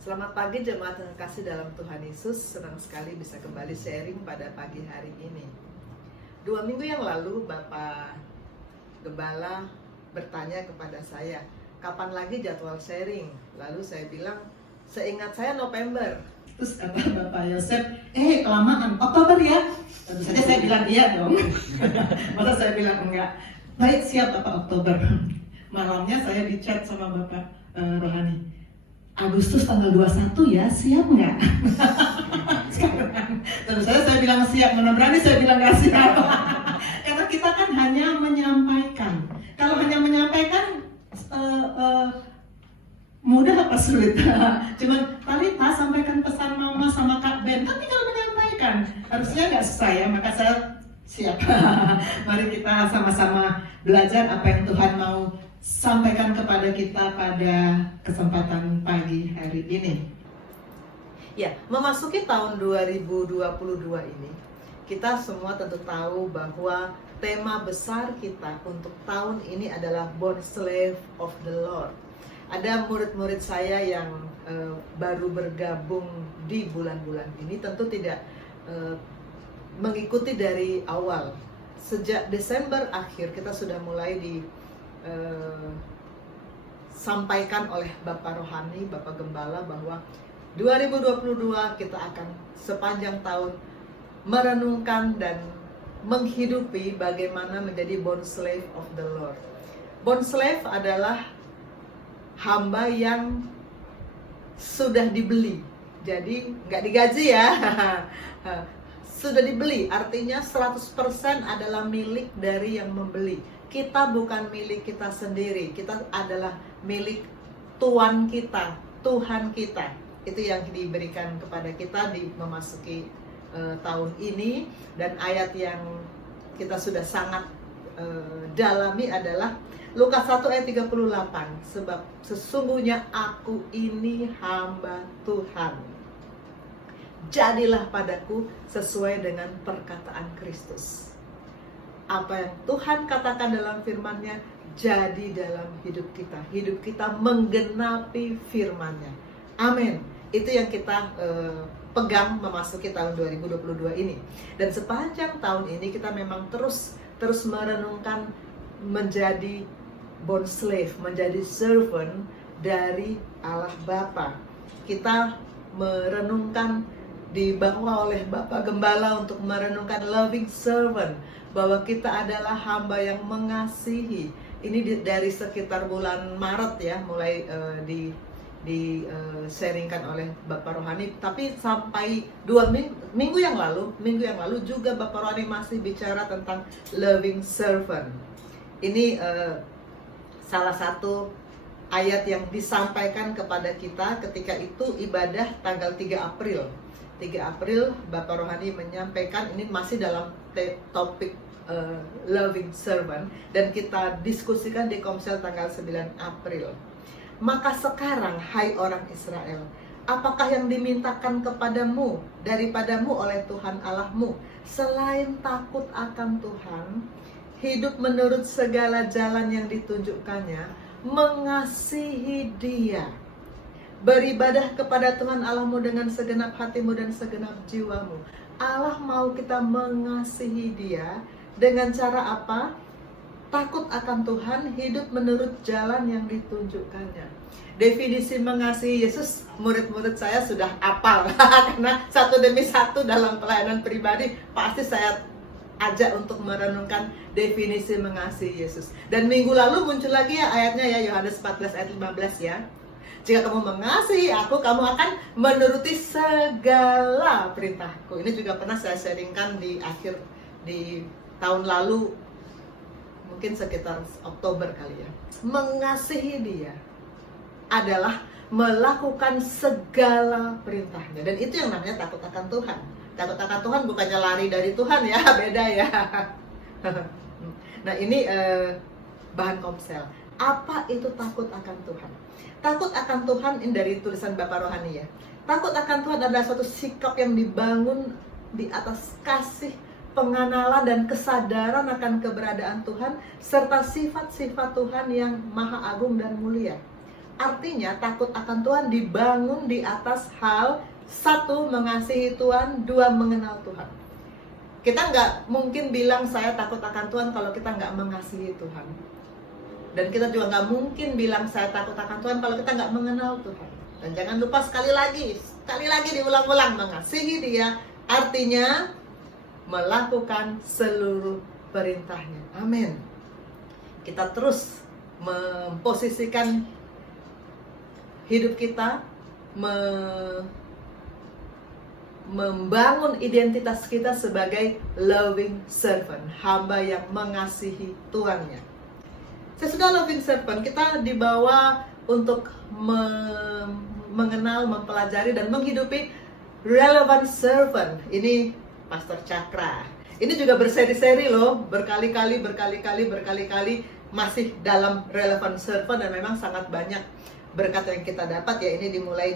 Selamat pagi jemaat yang kasih dalam Tuhan Yesus. Senang sekali bisa kembali sharing pada pagi hari ini. 2 minggu yang lalu Bapak Gembala bertanya kepada saya, kapan lagi jadwal sharing? Lalu saya bilang, seingat saya November. Terus kata Bapak Yosef, kelamaan, Oktober ya? Tentu saja saya bilang iya dong. Masa saya bilang enggak. Baik, siap Bapak, Oktober. Malamnya saya di chat sama Bapak Rohani, Agustus tanggal 21 ya, siap nggak? Tentu saja saya bilang siap, mana berani saya bilang nggak siap. Karena kita kan hanya menyampaikan. Kalau hanya menyampaikan, mudah apa sulit? Cuman Talita sampaikan pesan Mama sama Kak Ben, kan tinggal menyampaikan. Harusnya nggak susah ya, maka saya siap. Mari kita sama-sama belajar apa yang Tuhan mau sampaikan kepada kita pada kesempatan pagi hari ini. Ya, memasuki tahun 2022 ini, kita semua tentu tahu bahwa tema besar kita untuk tahun ini adalah Born Slave of the Lord. Ada murid-murid saya yang baru bergabung di bulan-bulan ini, tentu tidak mengikuti dari awal. Sejak Desember akhir kita sudah mulai sampaikan oleh Bapak Rohani, Bapak Gembala bahwa 2022 kita akan sepanjang tahun merenungkan dan menghidupi bagaimana menjadi born slave of the Lord. Born slave adalah hamba yang sudah dibeli, jadi nggak digaji ya. Sudah dibeli, artinya 100% adalah milik dari yang membeli. Kita bukan milik kita sendiri, kita adalah milik Tuhan kita, Tuhan kita. Itu yang diberikan kepada kita di memasuki tahun ini. Dan ayat yang kita sudah sangat dalami adalah Lukas 1 ayat 38. Sebab sesungguhnya aku ini hamba Tuhan, jadilah padaku sesuai dengan perkataan Kristus. Apa yang Tuhan katakan dalam firman-Nya jadi dalam hidup kita. Hidup kita menggenapi firman-Nya. Amin. Itu yang kita pegang memasuki tahun 2022 ini. Dan sepanjang tahun ini kita memang terus merenungkan menjadi born slave, menjadi servant dari Allah Bapa. Kita merenungkan dibawa oleh Bapak Gembala untuk merenungkan loving servant, bahwa kita adalah hamba yang mengasihi. Ini dari sekitar bulan Maret ya, mulai sharingkan oleh Bapak Rohani. Tapi sampai 2 minggu yang lalu juga Bapak Rohani masih bicara tentang loving servant. Ini salah satu ayat yang disampaikan kepada kita ketika itu ibadah tanggal 3 April. 3 April Bapak Rohani menyampaikan, ini masih dalam topik loving servant, dan kita diskusikan di Komsel tanggal 9 April. Maka sekarang, hai orang Israel, apakah yang dimintakan daripadamu oleh Tuhan Allahmu, selain takut akan Tuhan, hidup menurut segala jalan yang ditunjukkannya, mengasihi Dia, beribadah kepada Tuhan Allahmu dengan segenap hatimu dan segenap jiwamu. Allah mau kita mengasihi Dia dengan cara apa? Takut akan Tuhan, hidup menurut jalan yang ditunjukkannya. Definisi mengasihi Yesus, murid-murid saya sudah hafal. Karena satu demi satu dalam pelayanan pribadi pasti saya ajak untuk merenungkan definisi mengasihi Yesus. Dan minggu lalu muncul lagi ya ayatnya ya, Yohanes 14 ayat 15 ya. Jika kamu mengasihi aku, kamu akan menuruti segala perintahku. Ini juga pernah saya sharingkan di tahun lalu, mungkin sekitar Oktober kali ya. Mengasihi Dia adalah melakukan segala perintahnya. Dan itu yang namanya takut akan Tuhan. Takut akan Tuhan bukannya lari dari Tuhan ya, beda ya. Nah ini bahan Komsel. Apa itu takut akan Tuhan? Takut akan Tuhan ini dari tulisan Bapak Rohani ya. Takut akan Tuhan adalah suatu sikap yang dibangun di atas kasih, pengenalan dan kesadaran akan keberadaan Tuhan serta sifat-sifat Tuhan yang maha agung dan mulia. Artinya takut akan Tuhan dibangun di atas hal satu, mengasihi Tuhan, dua, mengenal Tuhan. Kita nggak mungkin bilang saya takut akan Tuhan kalau kita nggak mengasihi Tuhan. Dan kita juga nggak mungkin bilang saya takut akan Tuhan kalau kita nggak mengenal Tuhan. Dan jangan lupa sekali lagi diulang-ulang, mengasihi Dia artinya melakukan seluruh perintahnya. Amin. Kita terus memposisikan hidup kita, membangun identitas kita sebagai loving servant, hamba yang mengasihi tuannya. Sesudah loving servant, kita dibawa untuk mengenal, mempelajari, dan menghidupi relevant servant. Ini Pastor Cakra. Ini juga berseri-seri loh, berkali-kali masih dalam relevant servant, dan memang sangat banyak berkat yang kita dapat ya. Ini dimulai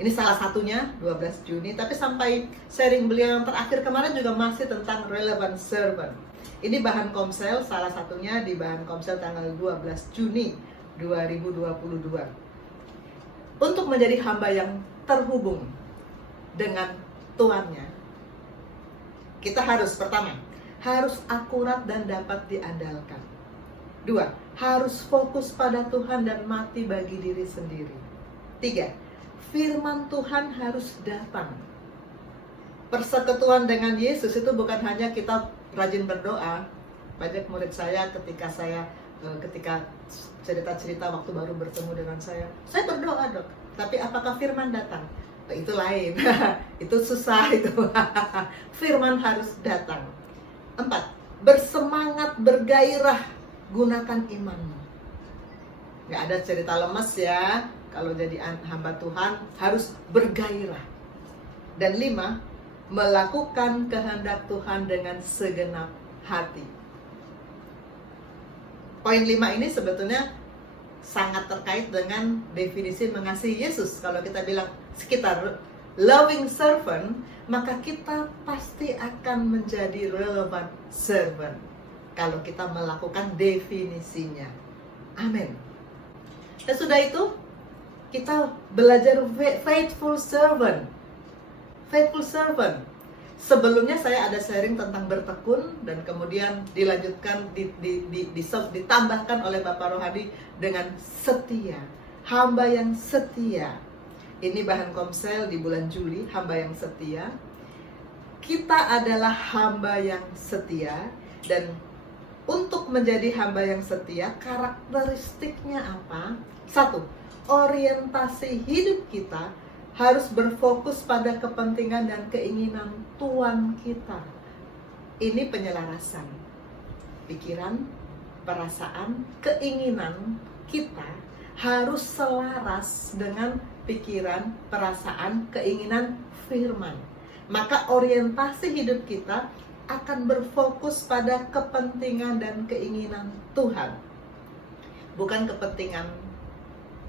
ini salah satunya 12 Juni, tapi sampai sharing beliau yang terakhir kemarin juga masih tentang relevant servant. Ini bahan komsel, salah satunya di bahan komsel tanggal 12 Juni 2022. Untuk menjadi hamba yang terhubung dengan tuannya, kita pertama, harus akurat dan dapat diandalkan. 2, harus fokus pada Tuhan dan mati bagi diri sendiri. 3, firman Tuhan harus datang. Persekutuan dengan Yesus itu bukan hanya kita rajin berdoa. Banyak murid saya ketika cerita-cerita waktu baru bertemu dengan saya berdoa dok, tapi apakah firman datang? Itu lain. Itu susah itu. Firman harus datang. 4, bersemangat, bergairah, gunakan imanmu. Gak ada cerita lemes ya. Kalau jadi hamba Tuhan harus bergairah. Dan 5, melakukan kehendak Tuhan dengan segenap hati. Poin 5 ini sebetulnya sangat terkait dengan definisi mengasihi Yesus. Kalau kita bilang sekitar loving servant, maka kita pasti akan menjadi relevant servant kalau kita melakukan definisinya. Amin. Dan sudah itu kita belajar faithful servant. Faithful servant. Sebelumnya saya ada sharing tentang bertekun, dan kemudian dilanjutkan, ditambahkan oleh Bapak Rohadi dengan setia. Hamba yang setia. Ini bahan komsel di bulan Juli, hamba yang setia. Kita adalah hamba yang setia, dan untuk menjadi hamba yang setia, karakteristiknya apa? 1, orientasi hidup kita harus berfokus pada kepentingan dan keinginan Tuhan kita. Ini penyelarasan. Pikiran, perasaan, keinginan kita harus selaras dengan pikiran, perasaan, keinginan firman. Maka orientasi hidup kita akan berfokus pada kepentingan dan keinginan Tuhan. Bukan kepentingan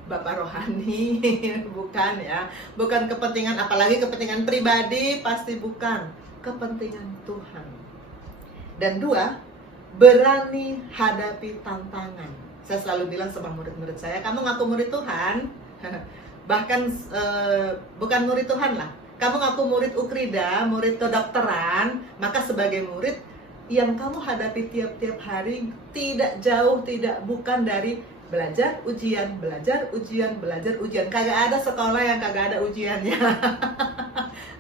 Bapak Rohani, bukan ya. Bukan kepentingan, apalagi kepentingan pribadi, pasti bukan. Kepentingan Tuhan. Dan 2, berani hadapi tantangan. Saya selalu bilang sama murid-murid saya, kamu ngaku murid Tuhan, bahkan bukan murid Tuhan lah, kamu ngaku murid Ukrida, murid kedokteran, maka sebagai murid, yang kamu hadapi tiap-tiap hari tidak jauh, tidak bukan dari belajar ujian. Kagak ada sekolah yang kagak ada ujiannya.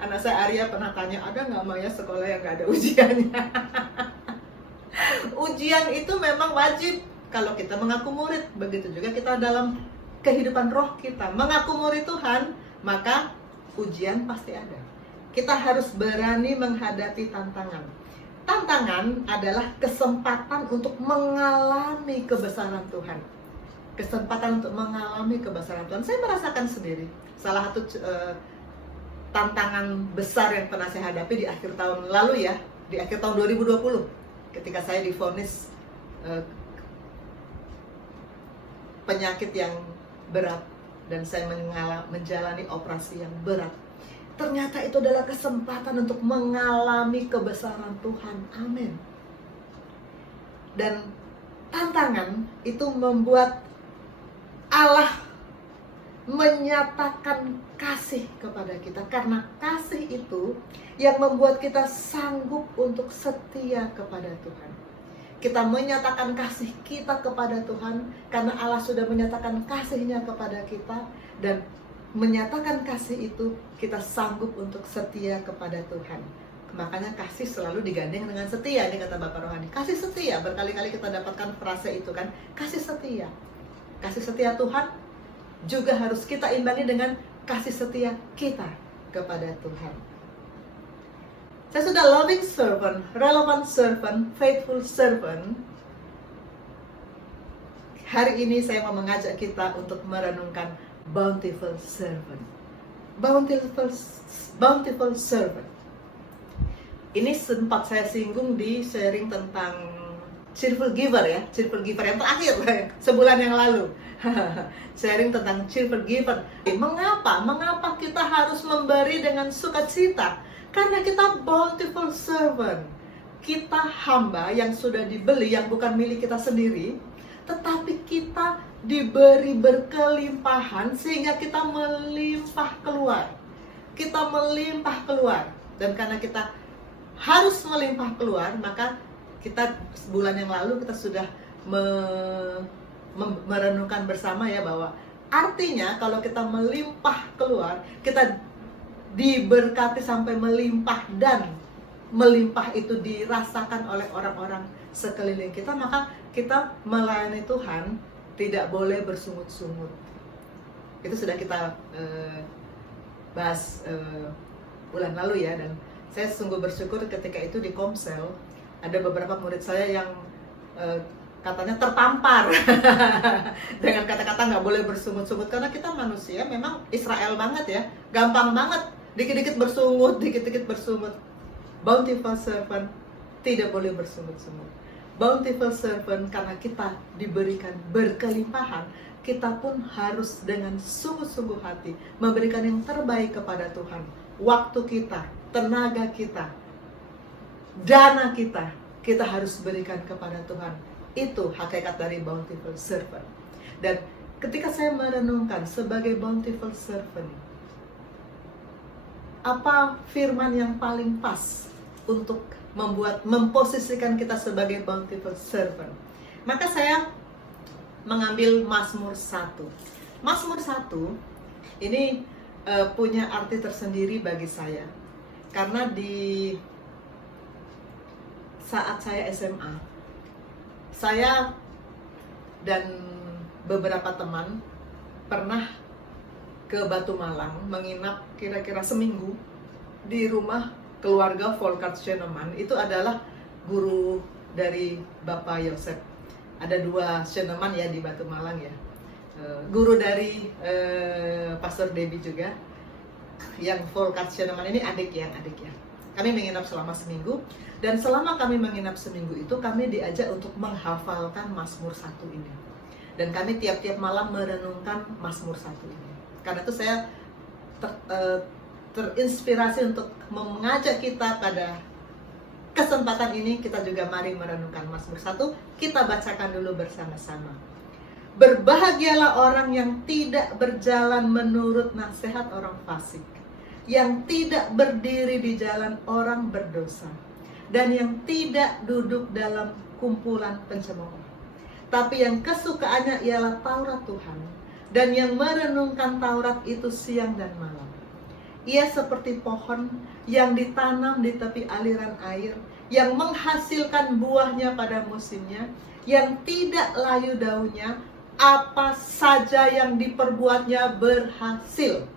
Anak saya Arya pernah tanya, ada nggak Maya sekolah yang nggak ada ujiannya? Ujian itu memang wajib kalau kita mengaku murid. Begitu juga kita dalam kehidupan roh kita mengaku murid Tuhan, maka ujian pasti ada. Kita harus berani menghadapi tantangan. Tantangan adalah kesempatan untuk mengalami kebesaran Tuhan. Kesempatan untuk mengalami kebesaran Tuhan. Saya merasakan sendiri. Salah satu tantangan besar yang pernah saya hadapi di akhir tahun lalu ya, di akhir tahun 2020, ketika saya divonis penyakit yang berat dan saya menjalani operasi yang berat. Ternyata itu adalah kesempatan untuk mengalami kebesaran Tuhan. Amin. Dan tantangan itu membuat Allah menyatakan kasih kepada kita, karena kasih itu yang membuat kita sanggup untuk setia kepada Tuhan. Kita menyatakan kasih kita kepada Tuhan karena Allah sudah menyatakan kasih-Nya kepada kita, dan menyatakan kasih itu kita sanggup untuk setia kepada Tuhan. Makanya kasih selalu digandeng dengan setia, ini kata Bapak Rohani. Kasih setia, berkali-kali kita dapatkan frase itu kan, kasih setia. Kasih setia Tuhan juga harus kita imbangi dengan kasih setia kita kepada Tuhan. Saya sudah loving servant, relevant servant, faithful servant. Hari ini saya mau mengajak kita untuk merenungkan bountiful servant. Bountiful servant. Ini sempat saya singgung di sharing tentang cheerful giver ya, cheerful giver yang terakhir sebulan yang lalu. Sharing tentang cheerful giver. Mengapa kita harus memberi dengan sukacita? Karena kita bountiful servant. Kita hamba yang sudah dibeli, yang bukan milik kita sendiri, tetapi kita diberi berkelimpahan sehingga kita melimpah keluar. Kita melimpah keluar. Dan karena kita harus melimpah keluar, maka kita sebulan yang lalu kita sudah merenungkan bersama ya, bahwa artinya kalau kita melimpah keluar, kita diberkati sampai melimpah, dan melimpah itu dirasakan oleh orang-orang sekeliling kita, maka kita melayani Tuhan tidak boleh bersungut-sungut. Itu sudah kita bahas bulan lalu ya, dan saya sungguh bersyukur ketika itu di Komsel ada beberapa murid saya yang katanya tertampar dengan kata-kata nggak boleh bersungut-sungut, karena kita manusia memang Israel banget ya, gampang banget dikit-dikit bersungut, dikit-dikit bersungut. Bountiful servant tidak boleh bersungut-sungut. Bountiful servant karena kita diberikan berkelimpahan, kita pun harus dengan sungguh-sungguh hati memberikan yang terbaik kepada Tuhan. Waktu kita, tenaga kita, dana kita harus berikan kepada Tuhan. Itu hakikat dari bountiful servant. Dan ketika saya merenungkan sebagai bountiful servant, apa firman yang paling pas untuk memposisikan kita sebagai bountiful servant? Maka saya mengambil Mazmur 1. Mazmur 1 ini punya arti tersendiri bagi saya. Karena di saat saya SMA, saya dan beberapa teman pernah ke Batu Malang menginap kira-kira seminggu di rumah keluarga Volkart Scheneman. Itu adalah guru dari Bapak Yosef. Ada 2 Scheneman ya di Batu Malang ya. Guru dari Pastor Debbie juga. Yang Volkart Scheneman ini adik ya. Kami menginap selama seminggu, dan selama kami menginap seminggu itu kami diajak untuk menghafalkan Mazmur 1 ini. Dan kami tiap-tiap malam merenungkan Mazmur 1 ini. Karena itu saya terinspirasi untuk mengajak kita pada kesempatan ini, kita juga mari merenungkan Mazmur 1. Kita bacakan dulu bersama-sama. Berbahagialah orang yang tidak berjalan menurut nasihat orang fasik, yang tidak berdiri di jalan orang berdosa, dan yang tidak duduk dalam kumpulan pencemooh. Tapi yang kesukaannya ialah Taurat Tuhan, dan yang merenungkan Taurat itu siang dan malam. Ia seperti pohon yang ditanam di tepi aliran air, yang menghasilkan buahnya pada musimnya, yang tidak layu daunnya, apa saja yang diperbuatnya berhasil.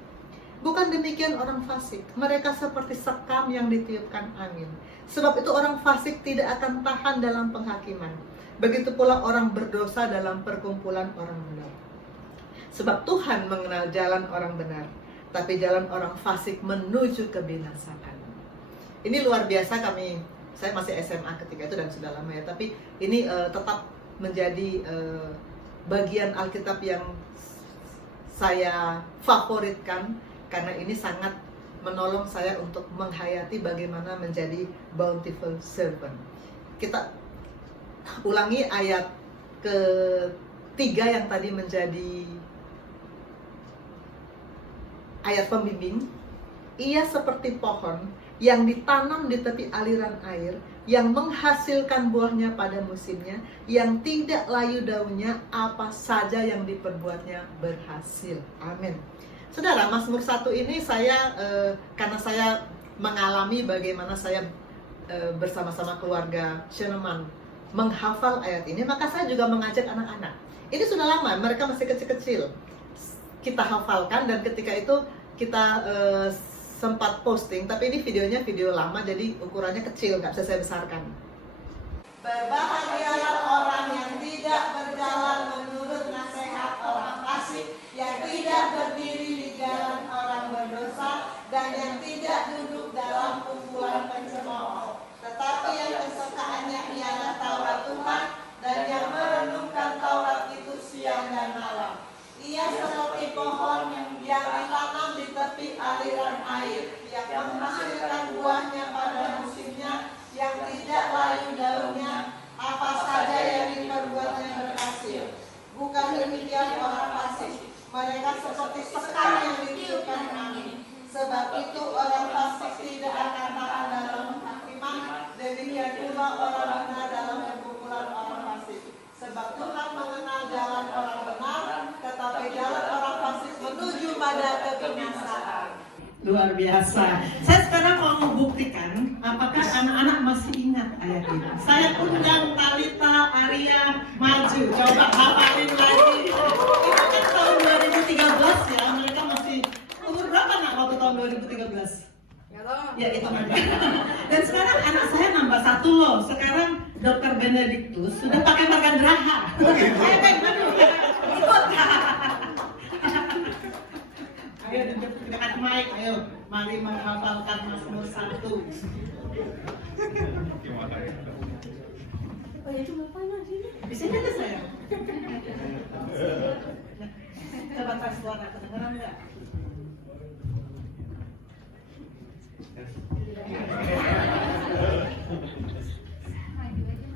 Bukan demikian orang fasik, mereka seperti sekam yang ditiupkan angin. Sebab itu orang fasik tidak akan tahan dalam penghakiman. Begitu pula orang berdosa dalam perkumpulan orang benar. Sebab Tuhan mengenal jalan orang benar, tapi jalan orang fasik menuju kebinasaan. Ini luar biasa. Saya masih SMA ketika itu dan sudah lama ya, tapi ini tetap menjadi bagian Alkitab yang saya favoritkan, karena ini sangat menolong saya untuk menghayati bagaimana menjadi bountiful servant. Kita ulangi ayat ke-3 yang tadi menjadi ayat pembimbing, ia seperti pohon yang ditanam di tepi aliran air, yang menghasilkan buahnya pada musimnya, yang tidak layu daunnya, apa saja yang diperbuatnya berhasil. Amin. Saudara, Mazmur 1 ini saya karena saya mengalami bagaimana saya bersama-sama keluarga Sheneman menghafal ayat ini, maka saya juga mengajak anak-anak. Ini sudah lama, mereka masih kecil-kecil. Kita hafalkan dan ketika itu kita sempat posting, tapi ini videonya video lama, jadi ukurannya kecil, nggak bisa saya besarkan. Berbahagialah orang yang tidak berjalan menurut nasihat orang fasik, yang tidak berdiri di jalan orang berdosa, dan yang tidak duduk dalam kumpulan pencemooh. Tetapi yang kesukaannya ialah Taurat Tuhan, dan yang merenungkan Taurat itu siang dan malam. Ia seperti pohon yang ditanam di tepi aliran air, yang menghasilkan buahnya pada musimnya, yang tidak layu daunnya, apa saja yang diperbuatnya berhasil. Bukan demikian orang fasik, mereka seperti sekam yang ditiupkan angin. Sebab itu orang fasik tidak akan tahan dalam penghakiman, demikian pula orang benar dalam perkumpulan orang fasik. Sebab Tuhan mengenal jalan orang benar, tetapi jalan orang fasik menuju pada kebinasaan. Luar biasa. Saya sekarang mau membuktikan apakah anak-anak masih ingat ayat ini. Saya undang Talita, Arya, maju. Coba hafalin lagi. Itu kan tahun 2013 ya. Mereka masih umur berapa nak waktu tahun 2013? Ya itu ada. Dan sekarang anak saya nambah satu loh. Sekarang Dr. Benedictus sudah pakai makan geraha. Ayo Ben, maju. Ikut. Ayo dekat mic, ayo. Mari menghafalkan Mazmur 1. Oh ya cuma panas ini. Bisa aja saya. Coba tes suara, kedengeran nggak?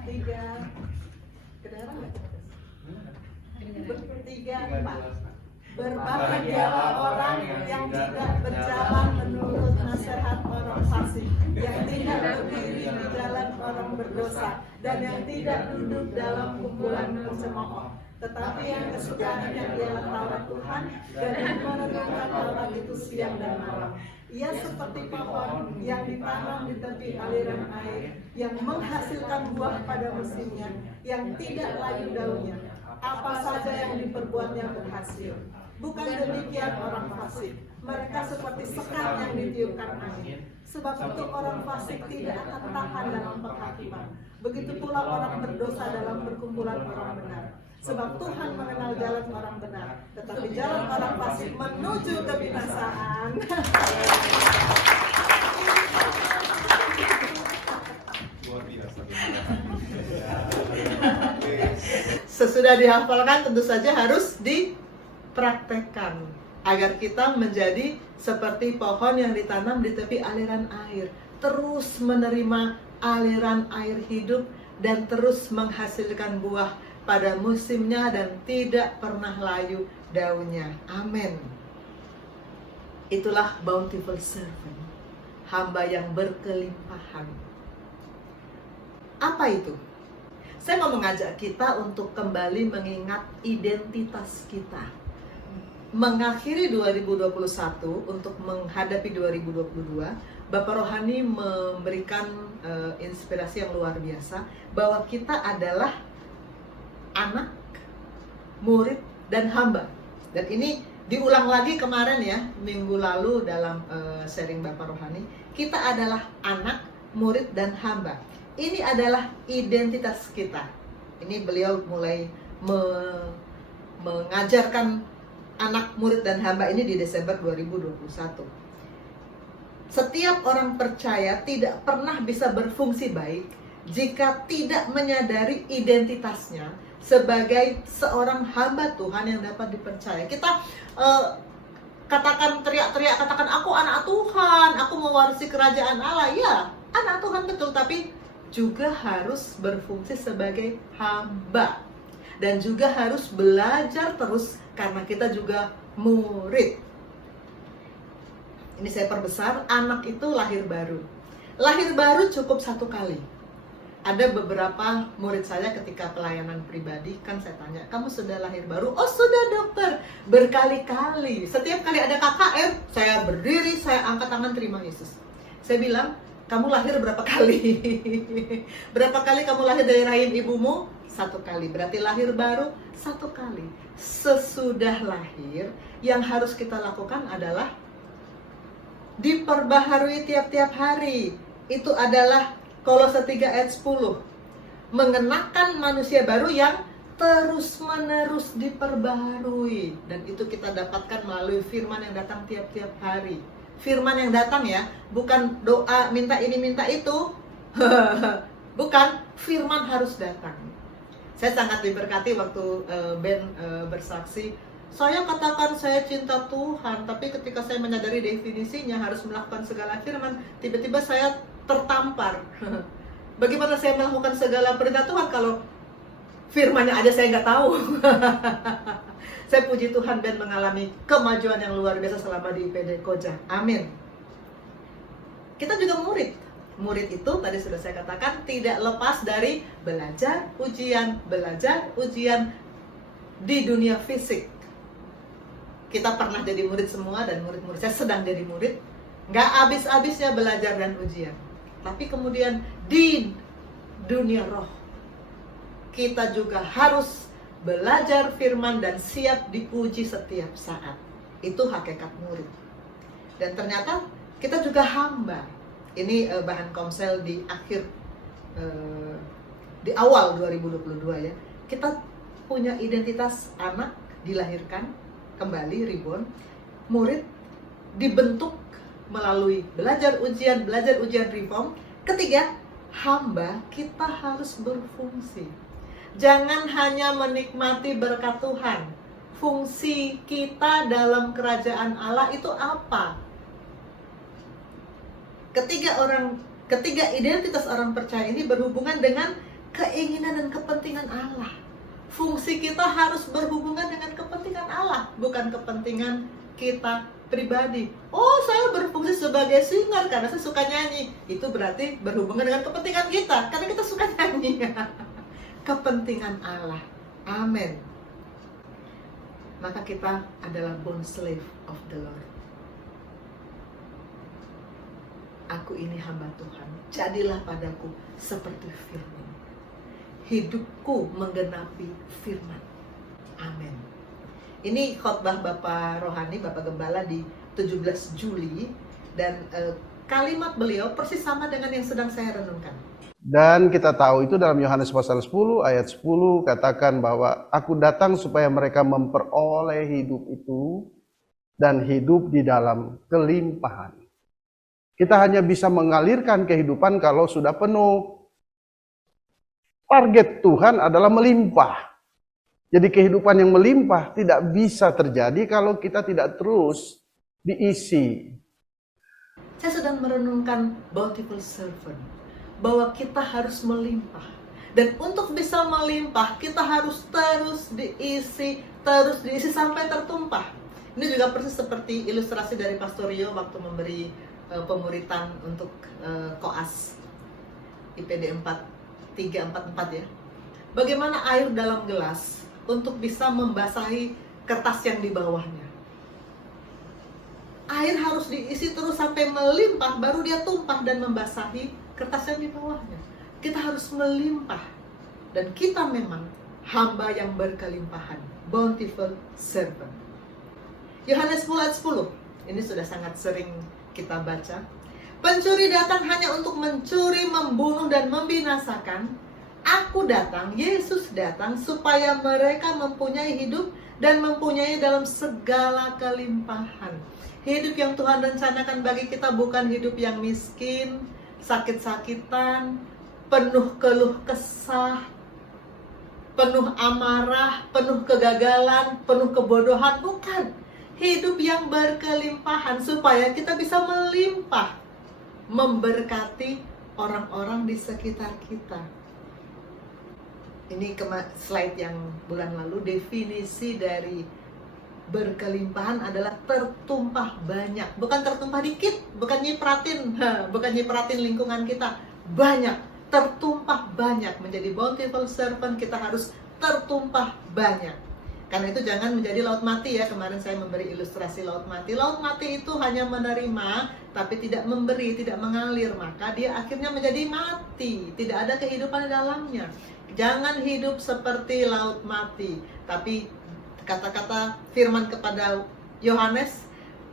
Tiga, kedengeran nggak? Tiga, empat. Berbahagialah orang yang tidak berjalan menurut nasihat orang fasik, yang tidak berdiri di jalan orang berdosa, dan yang tidak duduk dalam kumpulan pencemooh. Tetapi yang kesukaannya ialah Taurat Tuhan, dan yang merenungkan Taurat itu siang dan malam. Ia seperti pohon yang ditanam di tepi aliran air, yang menghasilkan buah pada musimnya, yang tidak layu daunnya. Apa saja yang diperbuatnya berhasil. Bukan demikian orang fasik, mereka seperti sekam yang ditiupkan angin. Sebab itu orang fasik tidak akan tahan dalam penghakiman. Begitu pula orang berdosa dalam perkumpulan orang benar. Sebab Tuhan mengenal jalan orang benar, tetapi jalan orang fasik menuju kebinasaan. Sesudah dihafalkan tentu saja harus dipraktekkan agar kita menjadi seperti pohon yang ditanam di tepi aliran air, terus menerima aliran air hidup dan terus menghasilkan buah pada musimnya dan tidak pernah layu daunnya. Amin. Itulah bountiful servant, hamba yang berkelimpahan. Apa itu? Saya mau mengajak kita untuk kembali mengingat identitas kita. Mengakhiri 2021 untuk menghadapi 2022, Bapak Rohani memberikan inspirasi yang luar biasa bahwa kita adalah anak, murid, dan hamba. Dan ini diulang lagi kemarin ya, minggu lalu dalam sharing Bapak Rohani. Kita adalah anak, murid, dan hamba. Ini adalah identitas kita. Ini beliau mulai mengajarkan anak, murid, dan hamba ini di Desember 2021. Setiap orang percaya tidak pernah bisa berfungsi baik jika tidak menyadari identitasnya sebagai seorang hamba Tuhan yang dapat dipercaya. Kita katakan, teriak-teriak, katakan aku anak Tuhan, aku mewarisi kerajaan Allah. Ya, anak Tuhan betul, tapi juga harus berfungsi sebagai hamba. Dan juga harus belajar terus karena kita juga murid. Ini saya perbesar, anak itu lahir baru. Lahir baru cukup 1 kali. Ada beberapa murid saya ketika pelayanan pribadi, kan saya tanya, kamu sudah lahir baru? Oh sudah dokter, berkali-kali. Setiap kali ada KKR, saya berdiri, saya angkat tangan terima Yesus. Saya bilang, kamu lahir berapa kali? Berapa kali kamu lahir dari rahim ibumu? 1 kali. Berarti lahir baru 1 kali. Sesudah lahir, yang harus kita lakukan adalah diperbaharui tiap-tiap hari. Itu adalah Kolose 3 ayat 10. Mengenakan manusia baru yang terus-menerus diperbaharui. Dan itu kita dapatkan melalui firman yang datang tiap-tiap hari. Firman yang datang ya, bukan doa minta ini minta itu. Bukan, firman harus datang. Saya sangat diberkati waktu Ben bersaksi. Saya katakan saya cinta Tuhan, tapi ketika saya menyadari definisinya harus melakukan segala firman, tiba-tiba saya tertampar. Bagaimana saya melakukan segala perintah Tuhan kalau firmannya aja saya nggak tahu. Saya puji Tuhan dan mengalami kemajuan yang luar biasa selama di IPD Koja. Amin. Kita juga murid. Murid itu tadi sudah saya katakan tidak lepas dari belajar, ujian di dunia fisik. Kita pernah jadi murid semua dan murid-murid saya sedang jadi murid. Nggak habis-habisnya belajar dan ujian. Tapi kemudian di dunia roh, kita juga harus belajar firman dan siap diuji setiap saat. Itu hakikat murid. Dan ternyata kita juga hamba. Ini bahan komsel di akhir, di awal 2022 ya. Kita punya identitas anak, dilahirkan kembali, reborn. Murid dibentuk melalui belajar ujian reform. Ketiga, hamba, kita harus berfungsi. Jangan hanya menikmati berkat Tuhan. Fungsi kita dalam kerajaan Allah itu apa? Ketiga identitas orang percaya ini berhubungan dengan keinginan dan kepentingan Allah. Fungsi kita harus berhubungan dengan kepentingan Allah, bukan kepentingan kita pribadi. Oh, saya berfungsi sebagai singer karena saya suka nyanyi. Itu berarti berhubungan dengan kepentingan kita, karena kita suka nyanyi. Kepentingan Allah. Amin. Maka kita adalah bond slave of the Lord. Aku ini hamba Tuhan. Jadilah padaku seperti firman. Hidupku menggenapi firman. Amin. Ini khotbah Bapak Rohani, Bapak Gembala di 17 Juli. Dan kalimat beliau persis sama dengan yang sedang saya renungkan. Dan kita tahu itu dalam Yohanes pasal 10 ayat 10 katakan bahwa aku datang supaya mereka memperoleh hidup itu dan hidup di dalam kelimpahan. Kita hanya bisa mengalirkan kehidupan kalau sudah penuh. Target Tuhan adalah melimpah. Jadi kehidupan yang melimpah tidak bisa terjadi kalau kita tidak terus diisi. Saya sedang merenungkan bountiful servant. Bahwa kita harus melimpah. Dan untuk bisa melimpah, kita harus terus diisi sampai tertumpah. Ini juga persis seperti ilustrasi dari Pastor Rio waktu memberi pemuritan untuk koas IPD 344 ya. Bagaimana air dalam gelas untuk bisa membasahi kertas yang di bawahnya. Air harus diisi terus sampai melimpah, baru dia tumpah dan membasahi kertas yang di bawahnya. Kita harus melimpah. Dan kita memang hamba yang berkelimpahan. Bountiful servant. Yohanes 10 ayat 10. Ini sudah sangat sering kita baca. Pencuri datang hanya untuk mencuri, membunuh, dan membinasakan. Aku datang, Yesus datang supaya mereka mempunyai hidup dan mempunyai dalam segala kelimpahan. Hidup yang Tuhan rencanakan bagi kita bukan hidup yang miskin, sakit-sakitan, penuh keluh kesah, penuh amarah, penuh kegagalan, penuh kebodohan. Bukan. Hidup yang berkelimpahan supaya kita bisa melimpah, memberkati orang-orang di sekitar kita. Ini slide yang bulan lalu, definisi dari berkelimpahan adalah tertumpah banyak, bukan tertumpah dikit, bukan nyipratin lingkungan kita, banyak, tertumpah banyak. Menjadi bountiful servant kita harus tertumpah banyak. Karena itu jangan menjadi laut mati ya. Kemarin saya memberi ilustrasi laut mati. Laut mati itu hanya menerima tapi tidak memberi, tidak mengalir, maka dia akhirnya menjadi mati, tidak ada kehidupan di dalamnya. Jangan hidup seperti laut mati, tapi kata-kata firman kepada Yohanes,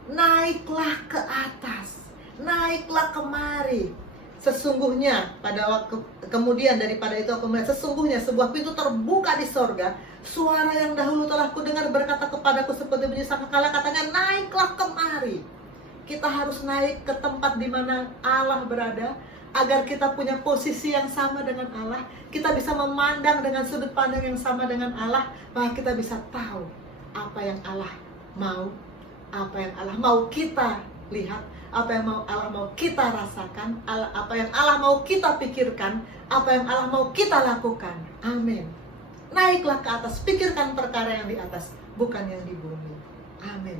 naiklah ke atas, naiklah kemari. Sesungguhnya pada waktu kemudian daripada itu aku melihat, sesungguhnya sebuah pintu terbuka di sorga. Suara yang dahulu telah kudengar berkata kepadaku seperti bunyi sangkakala, katanya, naiklah kemari. Kita harus naik ke tempat di mana Allah berada, agar kita punya posisi yang sama dengan Allah, kita bisa memandang dengan sudut pandang yang sama dengan Allah, maka kita bisa tahu apa yang Allah mau, apa yang Allah mau kita lihat, apa yang Allah mau kita rasakan, apa yang Allah mau kita pikirkan, apa yang Allah mau kita lakukan. Amin. Naiklah ke atas, pikirkan perkara yang di atas, bukan yang di bumi. Amin.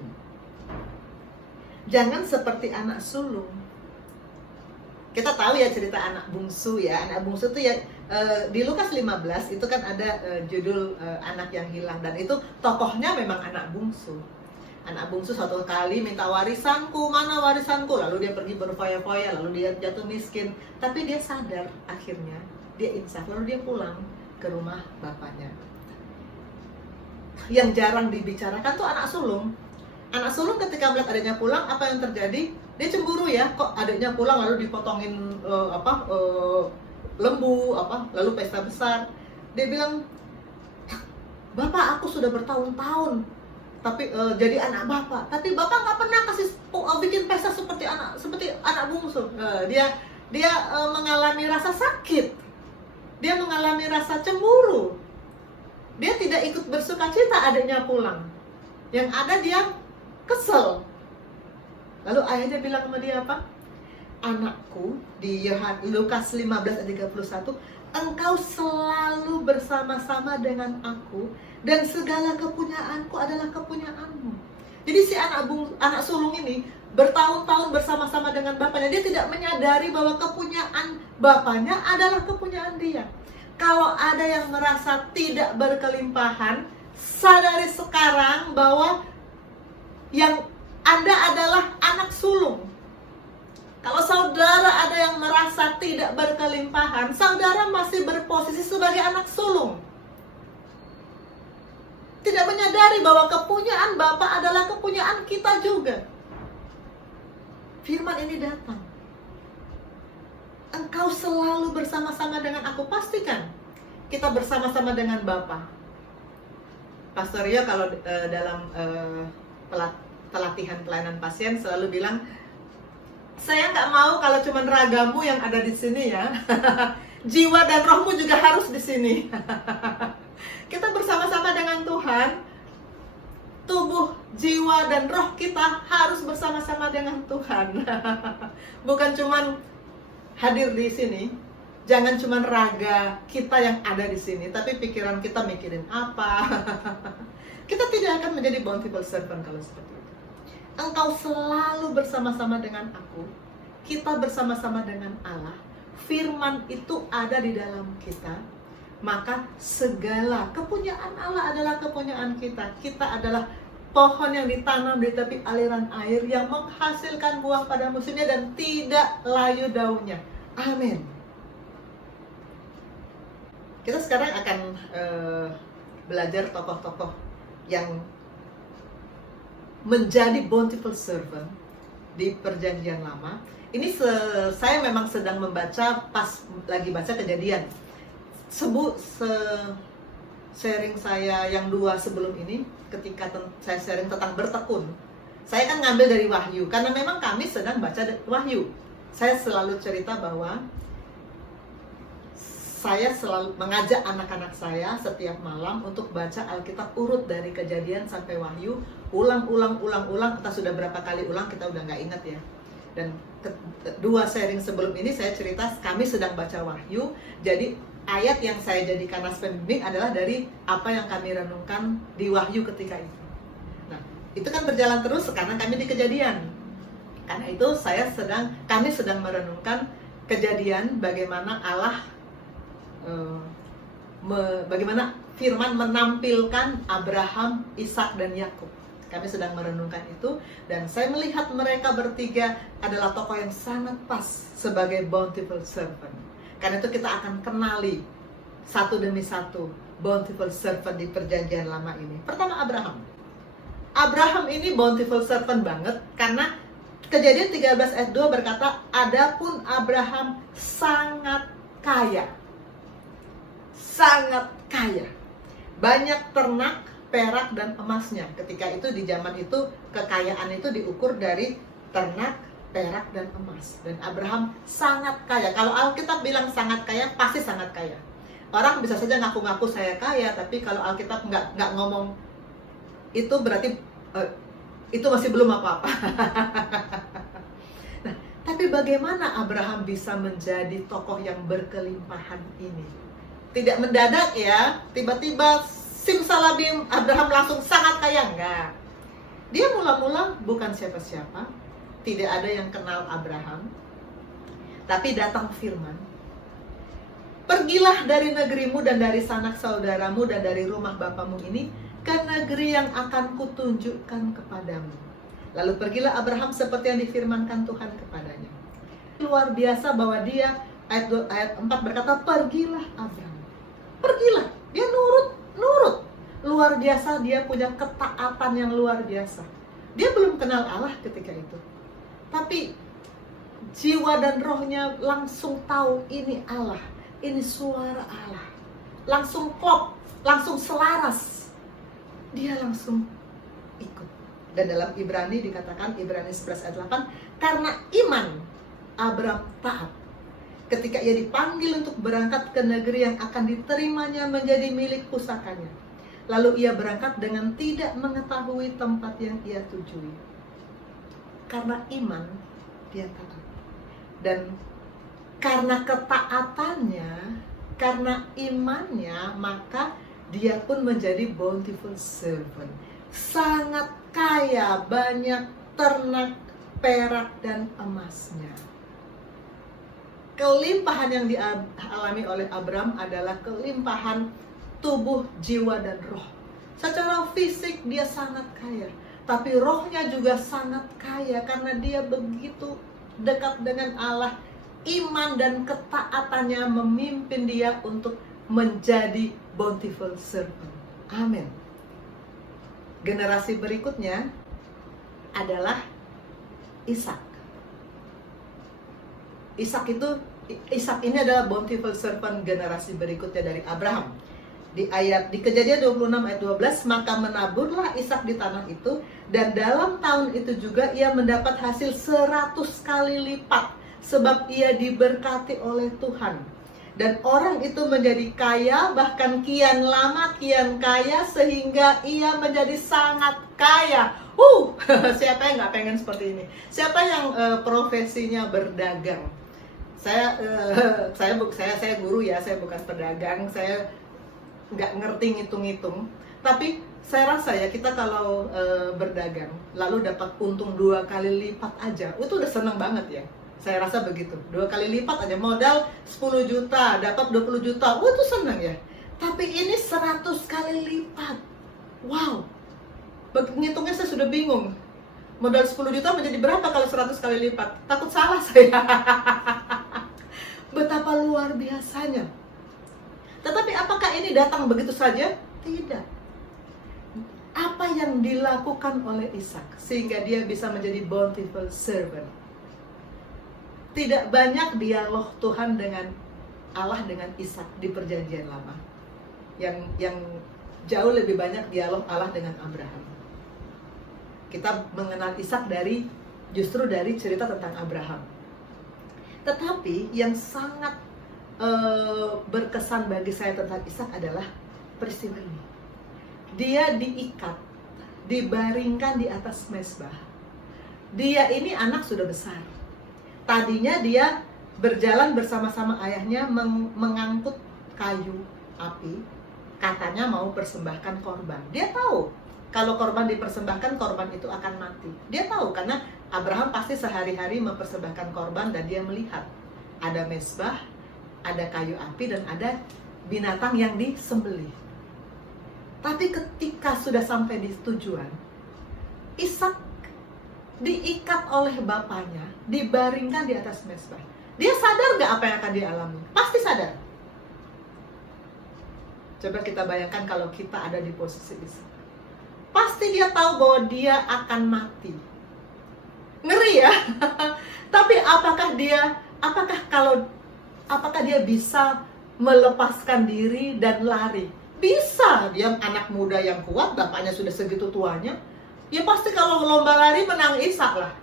Jangan seperti anak sulung. Kita tahu ya cerita anak bungsu ya. Anak bungsu itu ya di Lukas 15 itu kan ada judul anak yang hilang, dan itu tokohnya memang anak bungsu. Anak bungsu suatu kali minta warisanku, mana warisanku? Lalu dia pergi berfoya-foya, lalu dia jatuh miskin. Tapi dia sadar akhirnya, dia insaf, lalu dia pulang ke rumah bapaknya. Yang jarang dibicarakan tuh anak sulung. Anak sulung ketika melihat adiknya pulang, apa yang terjadi? Dia cemburu ya, kok adiknya pulang lalu dipotongin lembu, lalu pesta besar. Dia bilang, bapak aku sudah bertahun-tahun tapi jadi anak bapak, tapi bapak nggak pernah kasih bikin pesta seperti anak bungsu. Dia mengalami rasa sakit, dia mengalami rasa cemburu, dia tidak ikut bersukacita adiknya pulang. Yang ada dia kesel. Lalu ayahnya bilang sama dia apa? Anakku, di Lukas 15 ayat 31, engkau selalu bersama-sama dengan aku, dan segala kepunyaanku adalah kepunyaanmu. Jadi si anak sulung ini bertahun-tahun bersama-sama dengan bapaknya. Dia tidak menyadari bahwa kepunyaan bapaknya adalah kepunyaan dia. Kalau ada yang merasa tidak berkelimpahan, sadari sekarang bahwa yang Anda adalah anak sulung. Kalau saudara ada yang merasa tidak berkelimpahan, saudara masih berposisi sebagai anak sulung. Tidak menyadari bahwa kepunyaan Bapa adalah kepunyaan kita juga. Firman ini datang. Engkau selalu bersama-sama dengan aku. Pastikan kita bersama-sama dengan Bapa. Pastor Rio kalau dalam pelatihan pelayanan pasien selalu bilang, saya nggak mau kalau cuma ragamu yang ada di sini ya. Jiwa dan rohmu juga harus di sini. Kita bersama-sama dengan Tuhan. Tubuh, jiwa, dan roh kita harus bersama-sama dengan Tuhan. Bukan cuma hadir di sini. Jangan cuma raga kita yang ada di sini, tapi pikiran kita mikirin apa. Kita tidak akan menjadi bountiful servant kalau seperti itu. Engkau selalu bersama-sama dengan aku. Kita bersama-sama dengan Allah. Firman itu ada di dalam kita. Maka segala kepunyaan Allah adalah kepunyaan kita. Kita adalah pohon yang ditanam di tepi aliran air, yang menghasilkan buah pada musimnya dan tidak layu daunnya. Amin. Kita sekarang akan belajar tokoh-tokoh yang menjadi bountiful servant di Perjanjian Lama. Ini saya memang sedang membaca pas lagi baca Kejadian. Sharing saya yang 2 sebelum ini, ketika saya sharing tentang bertekun, saya kan ngambil dari Wahyu, karena memang kami sedang baca Wahyu. Saya selalu cerita bahwa saya selalu mengajak anak-anak saya setiap malam untuk baca Alkitab urut dari Kejadian sampai Wahyu, ulang, entah sudah berapa kali ulang kita udah nggak ingat ya. Dan 2 sharing sebelum ini saya cerita kami sedang baca Wahyu, jadi ayat yang saya jadikan naskah pembimbing adalah dari apa yang kami renungkan di Wahyu ketika itu. Nah, Itu kan berjalan terus, sekarang kami di Kejadian. Karena itu kami sedang merenungkan Kejadian, bagaimana Allah bagaimana firman menampilkan Abraham, Ishak dan Yakub. Kami sedang merenungkan itu, dan saya melihat mereka bertiga adalah tokoh yang sangat pas sebagai bountiful servant. Karena itu kita akan kenali satu demi satu bountiful servant di perjanjian lama ini. Pertama, Abraham. Abraham ini bountiful servant banget, karena Kejadian 13 ayat 2 berkata, adapun Abraham sangat kaya. Sangat kaya. Banyak ternak, perak, dan emasnya. Ketika itu, di zaman itu, kekayaan itu diukur dari ternak, perak, dan emas. Dan Abraham sangat kaya. Kalau Alkitab bilang sangat kaya, pasti sangat kaya. Orang bisa saja ngaku-ngaku saya kaya, tapi kalau Alkitab nggak ngomong itu, berarti itu masih belum apa-apa. Nah, tapi bagaimana Abraham bisa menjadi tokoh yang berkelimpahan ini? Tidak mendadak ya, tiba-tiba simsalabim Abraham langsung sangat kaya, enggak. Dia mula-mula bukan siapa-siapa, tidak ada yang kenal Abraham. Tapi datang firman, pergilah dari negerimu dan dari sanak saudaramu dan dari rumah bapamu ini ke negeri yang akan kutunjukkan kepadamu. Lalu pergilah Abraham seperti yang difirmankan Tuhan kepadanya. Luar biasa bahwa dia, ayat 4 berkata, pergilah Abraham. Pergilah, dia nurut. Luar biasa, dia punya ketaatan yang luar biasa. Dia belum kenal Allah ketika itu, tapi jiwa dan rohnya langsung tahu ini Allah, ini suara Allah. Langsung klop, langsung selaras. Dia langsung ikut. Dan dalam Ibrani dikatakan, Ibrani 11 ayat 8, karena iman Abraham taat ketika ia dipanggil untuk berangkat ke negeri yang akan diterimanya menjadi milik pusakanya. Lalu ia berangkat dengan tidak mengetahui tempat yang ia tujui. Karena iman, dia taat. Dan karena ketaatannya, karena imannya, maka dia pun menjadi bountiful servant. Sangat kaya, banyak ternak, perak, dan emasnya. Kelimpahan yang dialami oleh Abraham adalah kelimpahan tubuh, jiwa, dan roh. Secara fisik dia sangat kaya, tapi rohnya juga sangat kaya karena dia begitu dekat dengan Allah. Iman dan ketaatannya memimpin dia untuk menjadi bountiful servant. Amin. Generasi berikutnya adalah Ishak. Ishak ini adalah bountiful servant generasi berikutnya dari Abraham. Di Kejadian 26 ayat 12, maka menaburlah Ishak di tanah itu, dan dalam tahun itu juga ia mendapat hasil 100 kali lipat, sebab ia diberkati oleh Tuhan. Dan orang itu menjadi kaya, bahkan kian lama kian kaya, sehingga ia menjadi sangat kaya. Siapa yang nggak pengen seperti ini? Siapa yang profesinya berdagang? Saya guru ya, saya bukan pedagang, saya nggak ngerti ngitung-ngitung. Tapi saya rasa ya, kita kalau berdagang lalu dapat untung 2 kali lipat aja, itu udah seneng banget ya. Saya rasa begitu, 2 kali lipat aja, modal 10 juta, dapat 20 juta, itu seneng ya. Tapi ini 100 kali lipat. Wow, ngitungnya saya sudah bingung. Modal 10 juta menjadi berapa kalau 100 kali lipat? Takut salah saya. Betapa luar biasanya. Tetapi apakah ini datang begitu saja? Tidak. Apa yang dilakukan oleh Ishak sehingga dia bisa menjadi bountiful servant? Tidak banyak dialog Tuhan dengan Allah dengan Ishak di perjanjian lama. Yang jauh lebih banyak dialog Allah dengan Abraham. Kita mengenal Ishak justru dari cerita tentang Abraham. Tetapi yang sangat berkesan bagi saya tentang Ishak adalah peristiwa ini. Dia diikat, dibaringkan di atas mezbah. Dia ini anak sudah besar. Tadinya dia berjalan bersama-sama ayahnya mengangkut kayu api, katanya mau persembahkan korban. Dia tahu kalau korban dipersembahkan, korban itu akan mati. Dia tahu karena Abraham pasti sehari-hari mempersembahkan korban dan dia melihat ada mezbah, ada kayu api dan ada binatang yang disembelih. Tapi ketika sudah sampai di tujuan, Ishak diikat oleh bapaknya, dibaringkan di atas mezbah. Dia sadar gak apa yang akan dia alami? Pasti sadar. Coba kita bayangkan kalau kita ada di posisi Ishak. Pasti dia tahu bahwa dia akan mati. Ngeri ya. Tapi apakah dia bisa melepaskan diri dan lari? Bisa. Dia anak muda yang kuat, bapaknya sudah segitu tuanya. Ya pasti kalau lomba lari menang Ishak lah.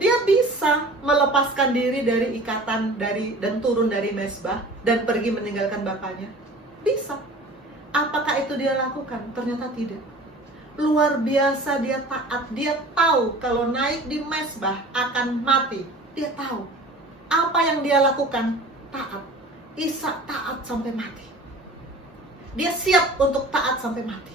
Dia bisa melepaskan diri dari ikatan dan turun dari mezbah dan pergi meninggalkan bapaknya. Bisa. Apakah itu dia lakukan? Ternyata tidak. Luar biasa dia taat. Dia tahu kalau naik di mezbah akan mati. Dia tahu. Apa yang dia lakukan? Taat. Ishak taat sampai mati. Dia siap untuk taat sampai mati.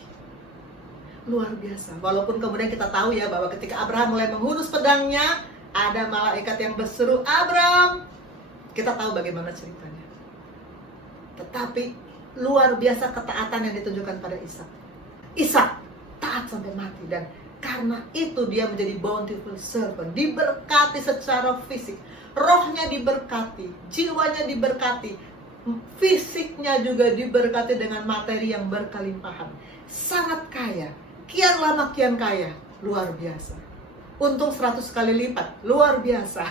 Luar biasa. Walaupun kemudian kita tahu ya bahwa ketika Abraham mulai menghunus pedangnya, ada malaikat yang berseru, Abraham. Kita tahu bagaimana ceritanya. Tetapi luar biasa ketaatan yang ditunjukkan pada Ishak. Ishak taat sampai mati, dan karena itu dia menjadi bountiful servant, diberkati secara fisik, rohnya diberkati, jiwanya diberkati, fisiknya juga diberkati dengan materi yang berkelimpahan. Sangat kaya, kian lama kian kaya, luar biasa. Untung 100 kali lipat, luar biasa.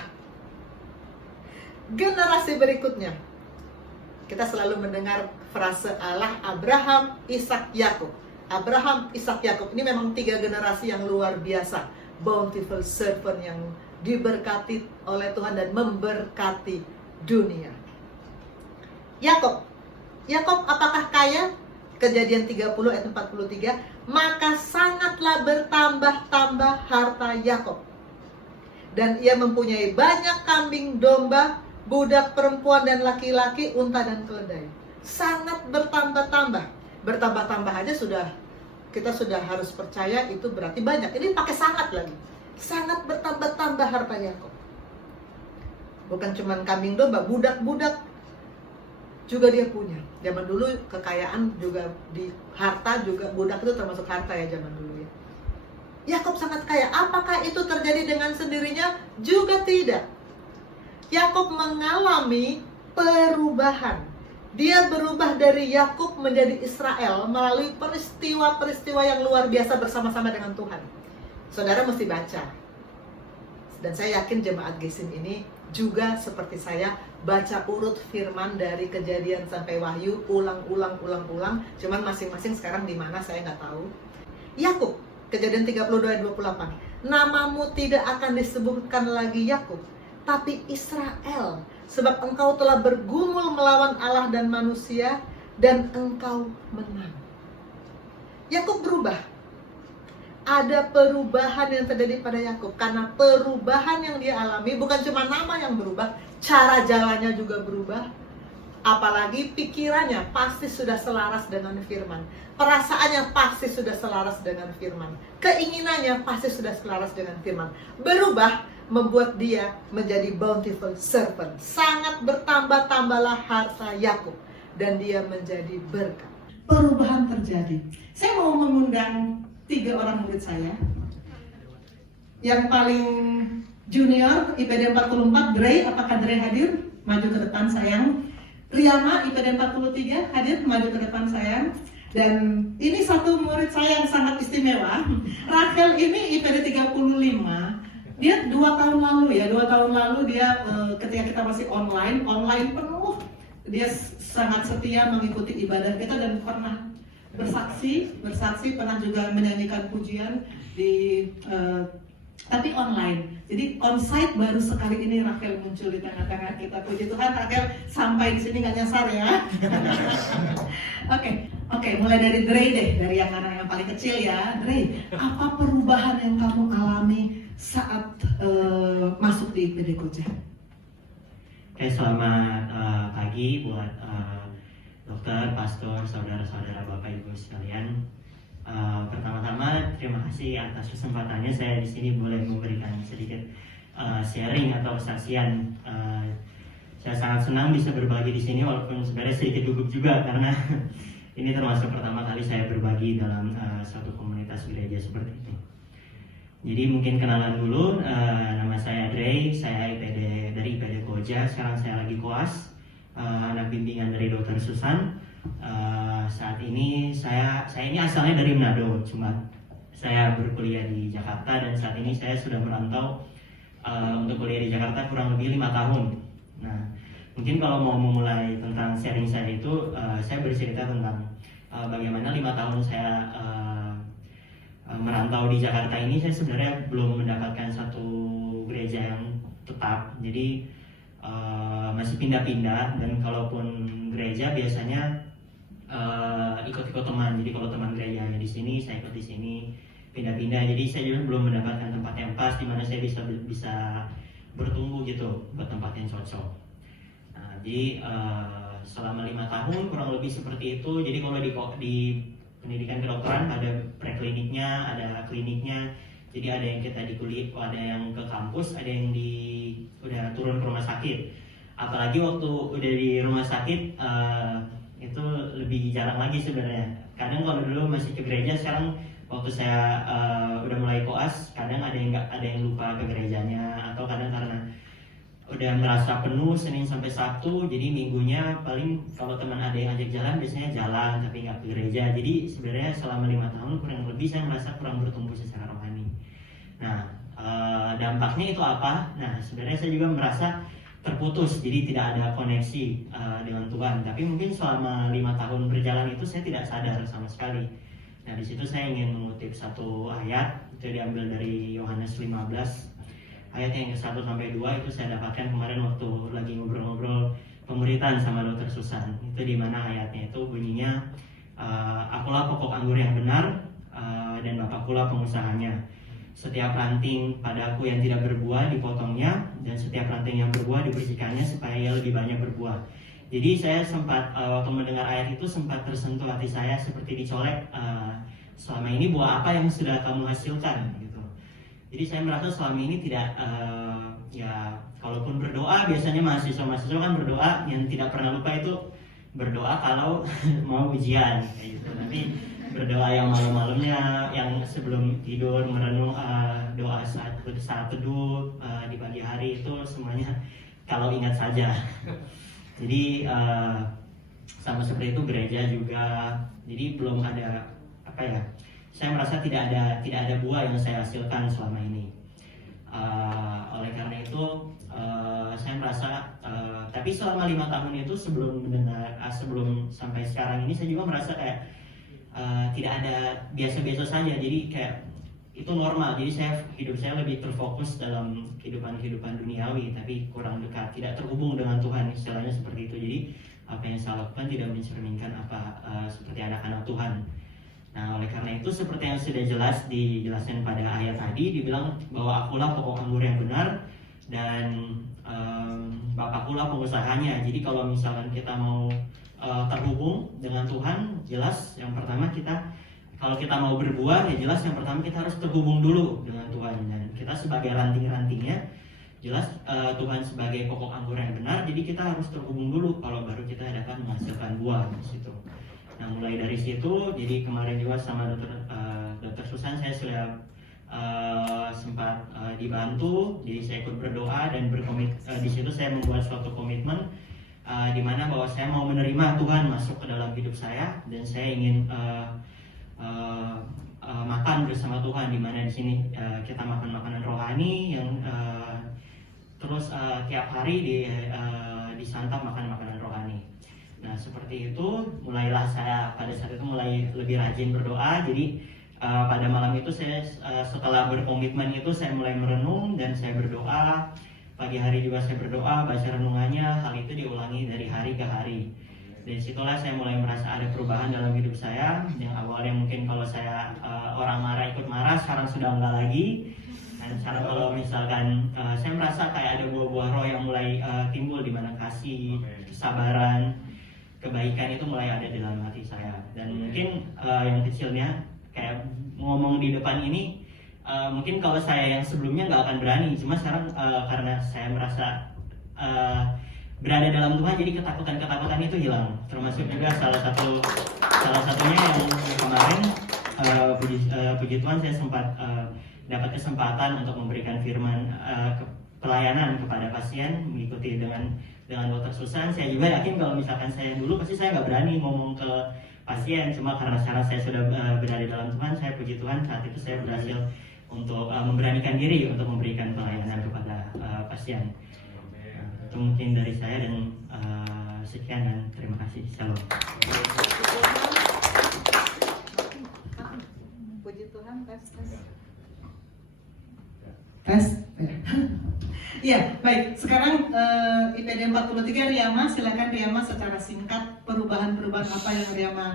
Generasi berikutnya, kita selalu mendengar frase Allah, Abraham, Ishak, Yakub. Abraham, Ishak, Yakub. Ini memang 3 generasi yang luar biasa. Bountiful servant yang diberkati oleh Tuhan dan memberkati dunia. Yakub. Yakub apakah kaya? Kejadian 30 ayat 43. Maka sangatlah bertambah-tambah harta Yakub. Dan ia mempunyai banyak kambing domba, budak perempuan dan laki-laki, unta dan keledai. Sangat bertambah-tambah. Bertambah-tambah aja kita sudah harus percaya itu berarti banyak. Ini pakai sangat lagi. Sangat bertambah-tambah harta Yakub. Bukan cuma kambing domba, budak-budak juga dia punya. Zaman dulu kekayaan juga di harta juga, budak itu termasuk harta ya zaman dulu ya. Yakub sangat kaya. Apakah itu terjadi dengan sendirinya? Juga tidak. Yakub mengalami perubahan. Dia berubah dari Yakub menjadi Israel melalui peristiwa-peristiwa yang luar biasa bersama-sama dengan Tuhan. Saudara mesti baca. Dan saya yakin jemaat Gesim ini juga seperti saya baca urut firman dari Kejadian sampai Wahyu, ulang. Cuman masing-masing sekarang di mana saya nggak tahu. Yakub, Kejadian 32 ayat 28. Namamu tidak akan disebutkan lagi Yakub, tapi Israel, sebab engkau telah bergumul melawan Allah dan manusia, dan engkau menang. Yakub berubah. Ada perubahan yang terjadi pada Yakub, karena perubahan yang dia alami bukan cuma nama yang berubah, cara jalannya juga berubah. Apalagi pikirannya pasti sudah selaras dengan firman. Perasaannya pasti sudah selaras dengan firman. Keinginannya pasti sudah selaras dengan firman. Berubah membuat dia menjadi bountiful servant. Sangat bertambah-tambahlah harta Yakub, dan dia menjadi berkat. Perubahan terjadi. Saya mau mengundang 3 orang murid saya. Yang paling junior, IPD 44, Dre. Apakah Dre hadir? Maju ke depan sayang. Riyama, IPD 43, hadir? Maju ke depan sayang. Dan ini satu murid saya yang sangat istimewa. Rachel ini IPD 35. Dia 2 tahun lalu ya, 2 tahun lalu dia ketika kita masih online penuh. Dia sangat setia mengikuti ibadah kita dan pernah bersaksi pernah juga menyanyikan pujian di tapi online. Jadi onsite baru sekali ini Rachel muncul di tengah-tengah kita. Puji Tuhan, Rachel sampai di sini nggak nyasar ya. Oke, mulai dari Dre deh, dari yang anak yang paling kecil ya. Dre, apa perubahan yang kamu alami saat masuk di IPD Koja? Oke, selamat pagi buat dokter, pastor, saudara-saudara, Bapak Ibu sekalian. Pertama-tama terima kasih atas kesempatannya saya di sini boleh memberikan sedikit sharing atau kesaksian. Saya sangat senang bisa berbagi di sini walaupun sebenarnya sedikit gugup juga karena ini termasuk pertama kali saya berbagi dalam suatu komunitas gereja seperti itu. Jadi mungkin kenalan dulu, nama saya Dre, saya dari IPD Koja, sekarang saya lagi koas, anak bimbingan dari Dr. Susan. Saat ini saya ini asalnya dari Manado, cuma saya berkuliah di Jakarta dan saat ini saya sudah merantau untuk kuliah di Jakarta kurang lebih 5 tahun. Nah, mungkin kalau mau memulai tentang sharing saya itu, saya bercerita tentang bagaimana 5 tahun saya merantau di Jakarta ini. Saya sebenarnya belum mendapatkan satu gereja yang tetap, jadi masih pindah-pindah dan kalaupun gereja biasanya ikut-ikut teman. Jadi kalau teman gereja di sini, saya ikut di sini, pindah-pindah. Jadi saya juga belum mendapatkan tempat yang pas di mana saya bisa bertumbuh gitu, buat tempat yang cocok. Nah, jadi selama 5 tahun kurang lebih seperti itu. Jadi kalau di pendidikan kedokteran ada prekliniknya, ada kliniknya. Jadi ada yang kita di kuliah, ada yang ke kampus, ada yang udah turun ke rumah sakit. Apalagi waktu udah di rumah sakit itu lebih jarang lagi sebenarnya. Kadang kalau dulu masih ke gereja, sekarang waktu saya udah mulai koas, kadang ada yang lupa ke gerejanya, atau kadang karena udah merasa penuh Senin sampai Sabtu, jadi minggunya paling kalau teman ada yang ajak jalan biasanya jalan tapi nggak ke gereja. Jadi sebenarnya selama 5 tahun kurang lebih saya merasa kurang bertumbuh secara rohani. Nah, dampaknya itu apa? Nah, sebenarnya saya juga merasa terputus, jadi tidak ada koneksi dengan Tuhan. Tapi mungkin selama 5 tahun berjalan itu saya tidak sadar sama sekali. Nah, di situ saya ingin mengutip satu ayat, itu diambil dari Yohanes 15 ayat yang ke-1 sampai 2. Itu saya dapatkan kemarin waktu lagi ngobrol-ngobrol pemuritan sama Dr. Susan. Itu di mana ayatnya itu bunyinya, akulah pokok anggur yang benar dan Bapakkulah pengusahanya. Setiap ranting padaku yang tidak berbuah dipotongnya, dan setiap ranting yang berbuah dibersihkannya supaya ia lebih banyak berbuah. Jadi saya sempat waktu mendengar ayat itu sempat tersentuh hati saya seperti dicolek, selama ini buah apa yang sudah kamu hasilkan gitu. Jadi saya merasa selama ini tidak ya kalaupun berdoa, biasanya mahasiswa kan berdoa yang tidak pernah lupa itu berdoa kalau mau ujian kayak gitu. Nanti berdoa yang malam-malamnya, yang sebelum tidur merenung, doa saat teduh di pagi hari, itu semuanya kalau ingat saja. Jadi sama seperti itu gereja juga. Jadi belum ada apa ya? Saya merasa tidak ada buah yang saya hasilkan selama ini. Oleh karena itu saya merasa tapi selama 5 tahun itu sebelum sampai sekarang ini saya juga merasa kayak tidak ada biasa-biasa saja. Jadi kayak itu normal. Jadi hidup saya lebih terfokus dalam kehidupan duniawi, tapi kurang dekat, tidak terhubung dengan Tuhan, istilahnya seperti itu. Jadi apa yang saya lakukan tidak mencerminkan apa seperti anak-anak Tuhan. Nah, oleh karena itu seperti yang sudah dijelaskan pada ayat tadi, dibilang bahwa akulah pokok anggur yang benar dan Bapakkulah pengusahanya. Jadi kalau misalkan kita mau terhubung dengan Tuhan, jelas yang pertama kalau kita mau berbuah, ya jelas yang pertama kita harus terhubung dulu dengan Tuhan. Dan kita sebagai ranting-rantingnya, jelas Tuhan sebagai pokok anggur yang benar, jadi kita harus terhubung dulu kalau baru kita dapat menghasilkan buah di situ. Nah, mulai dari situ, jadi kemarin juga sama Dr. Susan saya sudah sempat dibantu, jadi saya ikut berdoa dan di situ saya membuat suatu komitmen di mana bahwa saya mau menerima Tuhan masuk ke dalam hidup saya, dan saya ingin makan bersama Tuhan, di mana di sini kita makan makanan rohani yang terus tiap hari disantap makanan rohani. Nah, seperti itu mulailah saya pada saat itu mulai lebih rajin berdoa. Jadi pada malam itu saya setelah berkomitmen itu saya mulai merenung dan saya berdoa. Pagi hari juga saya berdoa, baca renungannya. Hal itu diulangi dari hari ke hari. Dari situlah saya mulai merasa ada perubahan dalam hidup saya. Yang awalnya mungkin kalau saya orang marah ikut marah, sekarang sudah enggak lagi. Dan sekarang kalau misalkan saya merasa kayak ada buah-buah roh yang mulai timbul, di mana kasih, kesabaran, kebaikan itu mulai ada di dalam hati saya. Dan mungkin yang kecilnya kayak ngomong di depan ini, mungkin kalau saya yang sebelumnya nggak akan berani, cuma sekarang karena saya merasa berada dalam Tuhan, jadi ketakutan itu hilang. Termasuk juga salah satunya yang kemarin, puji Tuhan saya sempat dapat kesempatan untuk memberikan firman pelayanan kepada pasien, mengikuti dengan Dr. Susan. Saya juga yakin kalau misalkan saya dulu pasti saya nggak berani ngomong ke pasien, cuma karena sekarang saya sudah berada dalam Tuhan, saya puji Tuhan saat itu saya berhasil untuk memberanikan diri untuk memberikan pelayanan kepada pasien. Itu mungkin dari saya, dan sekian dan terima kasih. Shalom. Puji Tuhan, tes. Tes. Ya, baik. Sekarang IPD 43 Riyama, silakan Riyama secara singkat perubahan-perubahan apa yang Riyama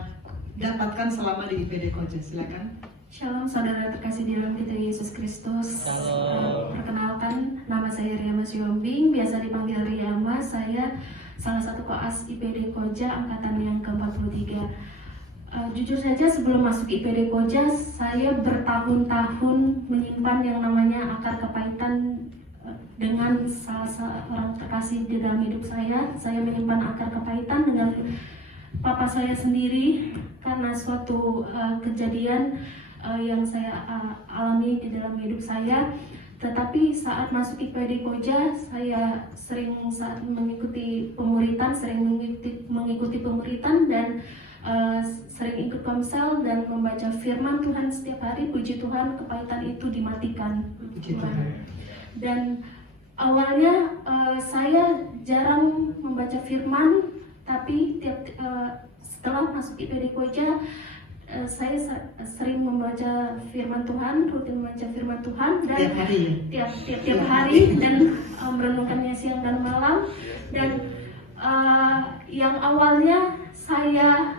dapatkan selama di IPD Koja. Silakan. Shalom saudara terkasih di dalam kita Yesus Kristus. Perkenalkan, nama saya Riyama Siombing, biasa dipanggil Riyama. Saya salah satu koas IPD Koja angkatan yang ke-43. Jujur saja sebelum masuk IPD Koja, saya bertahun-tahun menyimpan yang namanya akar kepahitan dengan salah seorang terkasih di dalam hidup saya. Saya menyimpan akar kepahitan dengan papa saya sendiri karena suatu kejadian yang saya alami di dalam hidup saya. Tetapi saat masuk IPD Koja, saya sering saat mengikuti pemuritan, dan sering ikut komsel dan membaca firman Tuhan setiap hari. Puji Tuhan, kepahitan itu dimatikan. Puji Tuhan. Dan awalnya saya jarang membaca firman, tapi setelah masuk IPD Koja, saya sering membaca firman Tuhan, rutin membaca firman Tuhan, dan tiap hari dan merenungkannya siang dan malam. Dan yang awalnya saya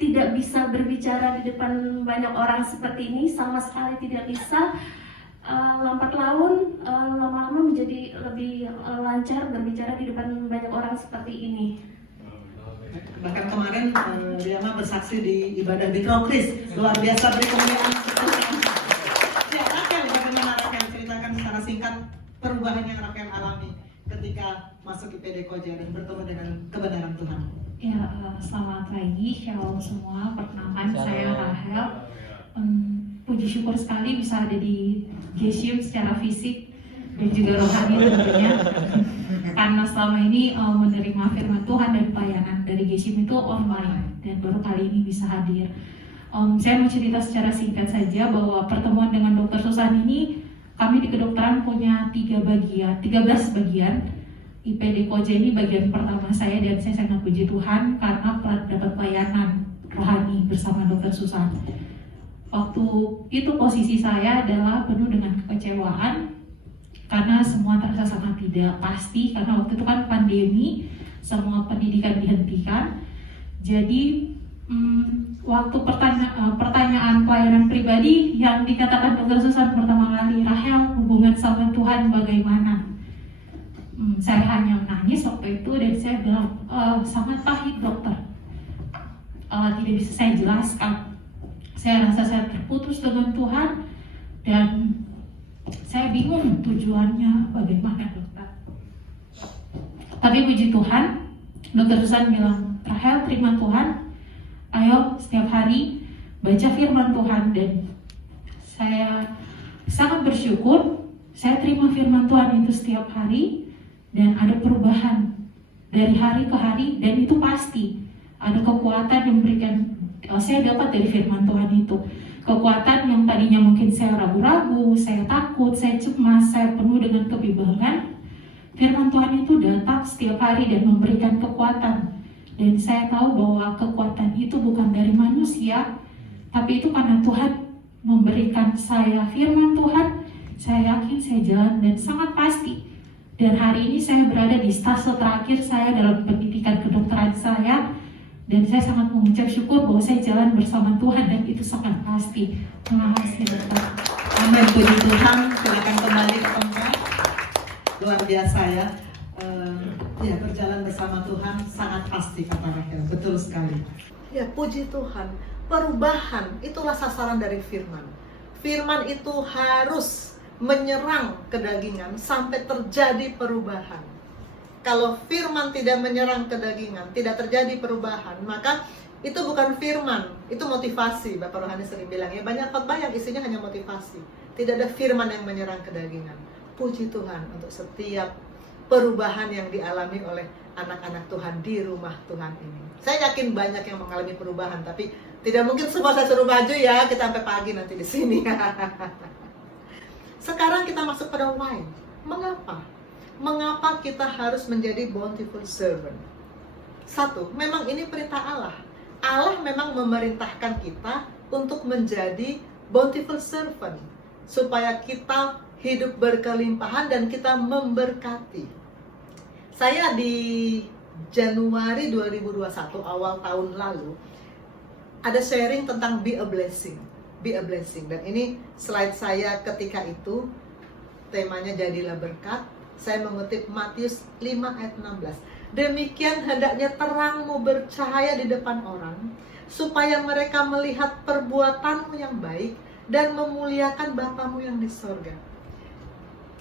tidak bisa berbicara di depan banyak orang seperti ini, sama sekali tidak bisa. Lambat laun lama-lama menjadi lebih lancar berbicara di depan banyak orang seperti ini. Bahkan kemarin Riyama bersaksi di ibadah di Krokris, luar biasa, beri kemuliaan. Ya, Rakel, bagaimana Rakel, ceritakan secara singkat perubahan yang Rakel alami ketika masuk IPD Koja dan bertemu dengan kebenaran Tuhan. Ya, selamat pagi, shalom semua. Perkenalkan, saya Rahel. Puji syukur sekali bisa ada di Gesium secara fisik dan juga rohani tentunya. Karena selama ini menerima firman Tuhan dan pelayanan dari Gesium itu online, dan baru kali ini bisa hadir. Saya mau cerita secara singkat saja bahwa pertemuan dengan Dr. Susan ini, kami di kedokteran punya 13 bagian. IPD Koja ini bagian pertama saya, dan saya sangat puji Tuhan karena dapat pelayanan rohani bersama Dr. Susan. Waktu itu posisi saya adalah penuh dengan kekecewaan karena semua terasa sangat tidak pasti, karena waktu itu kan pandemi, semua pendidikan dihentikan. Jadi waktu pertanyaan pelayanan pribadi yang dikatakan Dr. Susan pertama kali, Rahel, hubungan sama Tuhan bagaimana? Saya hanya menangis waktu itu, dan saya bilang, sangat pahit dokter, tidak bisa saya jelaskan. Saya rasa saya terputus dengan Tuhan, dan saya bingung tujuannya bagaimana dokter. Tapi puji Tuhan, Dr. Susan bilang, Rahel, terima Tuhan, ayo setiap hari baca firman Tuhan. Dan saya sangat bersyukur, saya terima firman Tuhan itu setiap hari, dan ada perubahan dari hari ke hari, dan itu pasti ada kekuatan yang saya dapat dari firman Tuhan itu. Kekuatan yang tadinya mungkin saya ragu-ragu, saya takut, saya cemas, saya penuh dengan kebimbangan, firman Tuhan itu datang setiap hari dan memberikan kekuatan. Dan saya tahu bahwa kekuatan itu bukan dari manusia, tapi itu karena Tuhan memberikan saya firman Tuhan. Saya yakin saya jalan dan sangat pasti. Dan hari ini saya berada di stase terakhir saya dalam pendidikan kedokteran saya, dan saya sangat mengucap syukur bahwa saya jalan bersama Tuhan, dan itu sangat pasti. Terima kasih dokter. Amin, puji Tuhan. Silakan kembali ke tempat. Luar biasa ya. Ya, berjalan bersama Tuhan sangat pasti, kata Rahel. Betul sekali. Ya, puji Tuhan. perubahan itulah sasaran dari firman. Firman itu harus menyerang kedagingan sampai terjadi perubahan. Kalau firman tidak menyerang kedagingan, tidak terjadi perubahan, maka itu bukan firman, itu motivasi. Bapak Rohani sering bilang, ya banyak khotbah yang isinya hanya motivasi. Tidak ada firman yang menyerang kedagingan. Puji Tuhan untuk setiap perubahan yang dialami oleh anak-anak Tuhan di rumah Tuhan ini. Saya yakin banyak yang mengalami perubahan, tapi tidak mungkin semua saya suruh baju ya, kita sampai pagi nanti di sini. Sekarang kita masuk pada why. Mengapa? Mengapa kita harus menjadi bountiful servant? Satu, memang ini perintah Allah. Allah memang memerintahkan kita untuk menjadi bountiful servant, supaya kita hidup berkelimpahan dan kita memberkati. Saya di Januari 2021, awal tahun lalu, ada sharing tentang be a blessing. Be a blessing. Dan ini slide saya ketika itu, temanya jadilah berkat. Saya mengutip Matius 5 ayat 16. Demikian hendaknya terangmu bercahaya di depan orang, supaya mereka melihat perbuatanmu yang baik dan memuliakan Bapamu yang di sorga.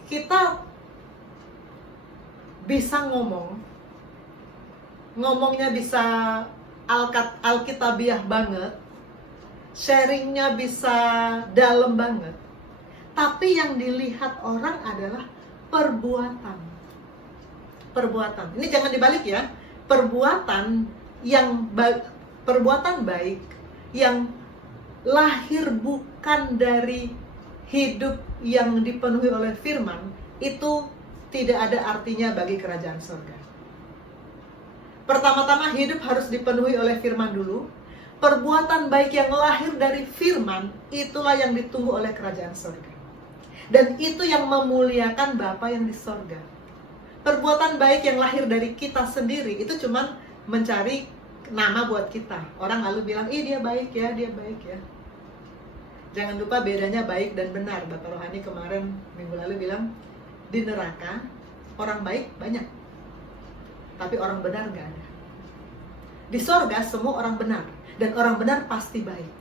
Kita bisa ngomongnya bisa alkitabiah banget, sharingnya bisa dalam banget, tapi yang dilihat orang adalah perbuatan. Ini jangan dibalik ya. Perbuatan baik yang lahir bukan dari hidup yang dipenuhi oleh firman, itu tidak ada artinya bagi kerajaan surga. Pertama-tama hidup harus dipenuhi oleh firman dulu. Perbuatan baik yang lahir dari firman, itulah yang ditunggu oleh kerajaan surga. Dan itu yang memuliakan Bapa yang di sorga. Perbuatan baik yang lahir dari kita sendiri, itu cuman mencari nama buat kita. Orang lalu bilang, dia baik ya, dia baik ya. Jangan lupa bedanya baik dan benar. Bapak Rohani kemarin minggu lalu bilang, di neraka orang baik banyak, tapi orang benar gak ada. Di sorga semua orang benar, dan orang benar pasti baik.